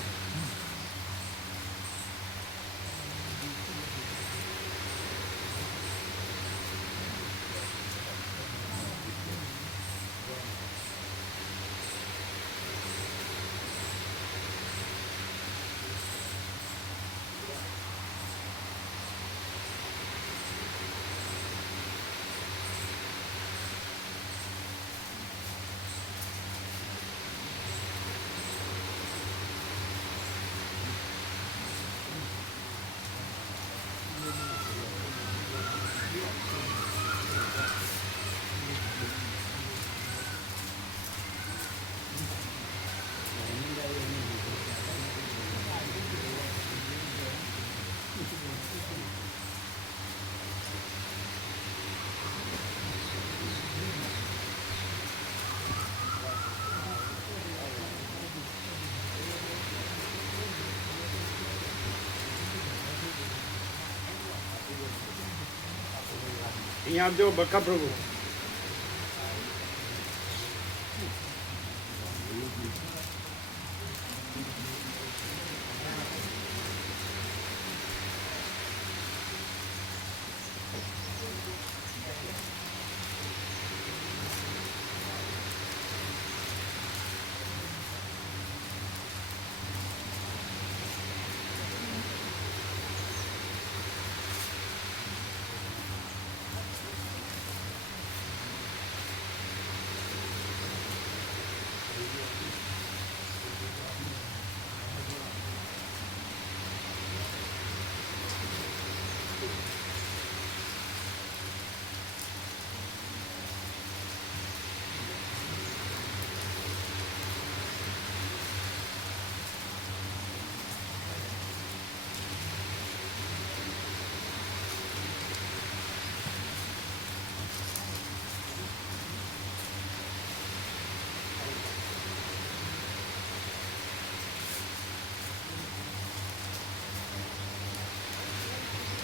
અહીંયા આપજો બકા પ્રભુ.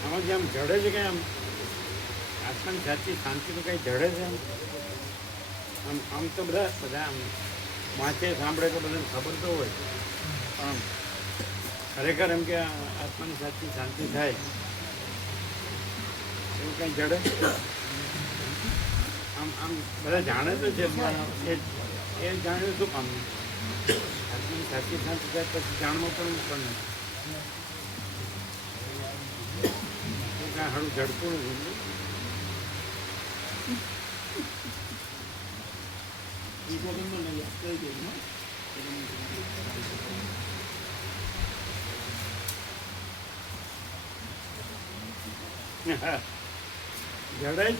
આમાં જે આમ જડે છે કે આમ આત્માની સાચી શાંતિ તો કંઈ જડે છે આમ આમ તો બધા આમ વાંચે સાંભળે તો બધાને ખબર તો હોય પણ આમ ખરેખર એમ કે આત્માની સાચી શાંતિ થાય એવું કંઈ જડે આમ આમ બધા જાણે તો છે એ જાણ્યું શું કામ આત્માની સાચી શાંતિ થાય પછી જાણવું પણ હાડું જડતું નથી. જડે જ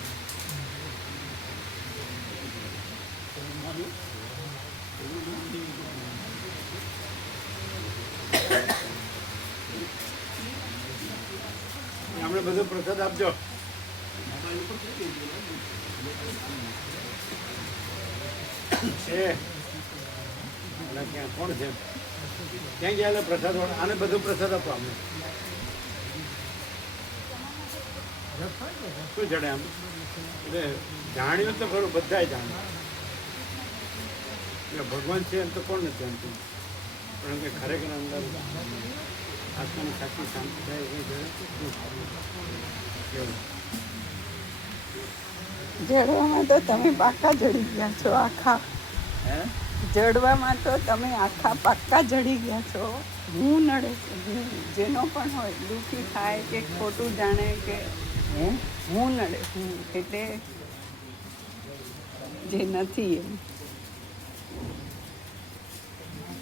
આપણે બધો પ્રસાદ આપજો. કોણ છે ક્યાં ગયા પ્રસાદ વાળા? આને બધો પ્રસાદ આપો અમને. શું જડે આમ એટલે જાણ્યું તો ખરું, બધાય જાણ્યું એટલે ભગવાન છે એમ તો કોણ નથી જાણતું પણ કે ખરેખર અંદર આત્માની સાચી શાંતિ થાય એ જડવામાં તો તમે પાક્કા જડી ગયા છો આખા. જડવામાં તો તમે આખા પાક્કા જડી ગયા છો. હું નડે છે, હું જેનો પણ હોય દુઃખી થાય કે ખોટું જાણે કે હું નડે, હું એટલે જે નથી એમ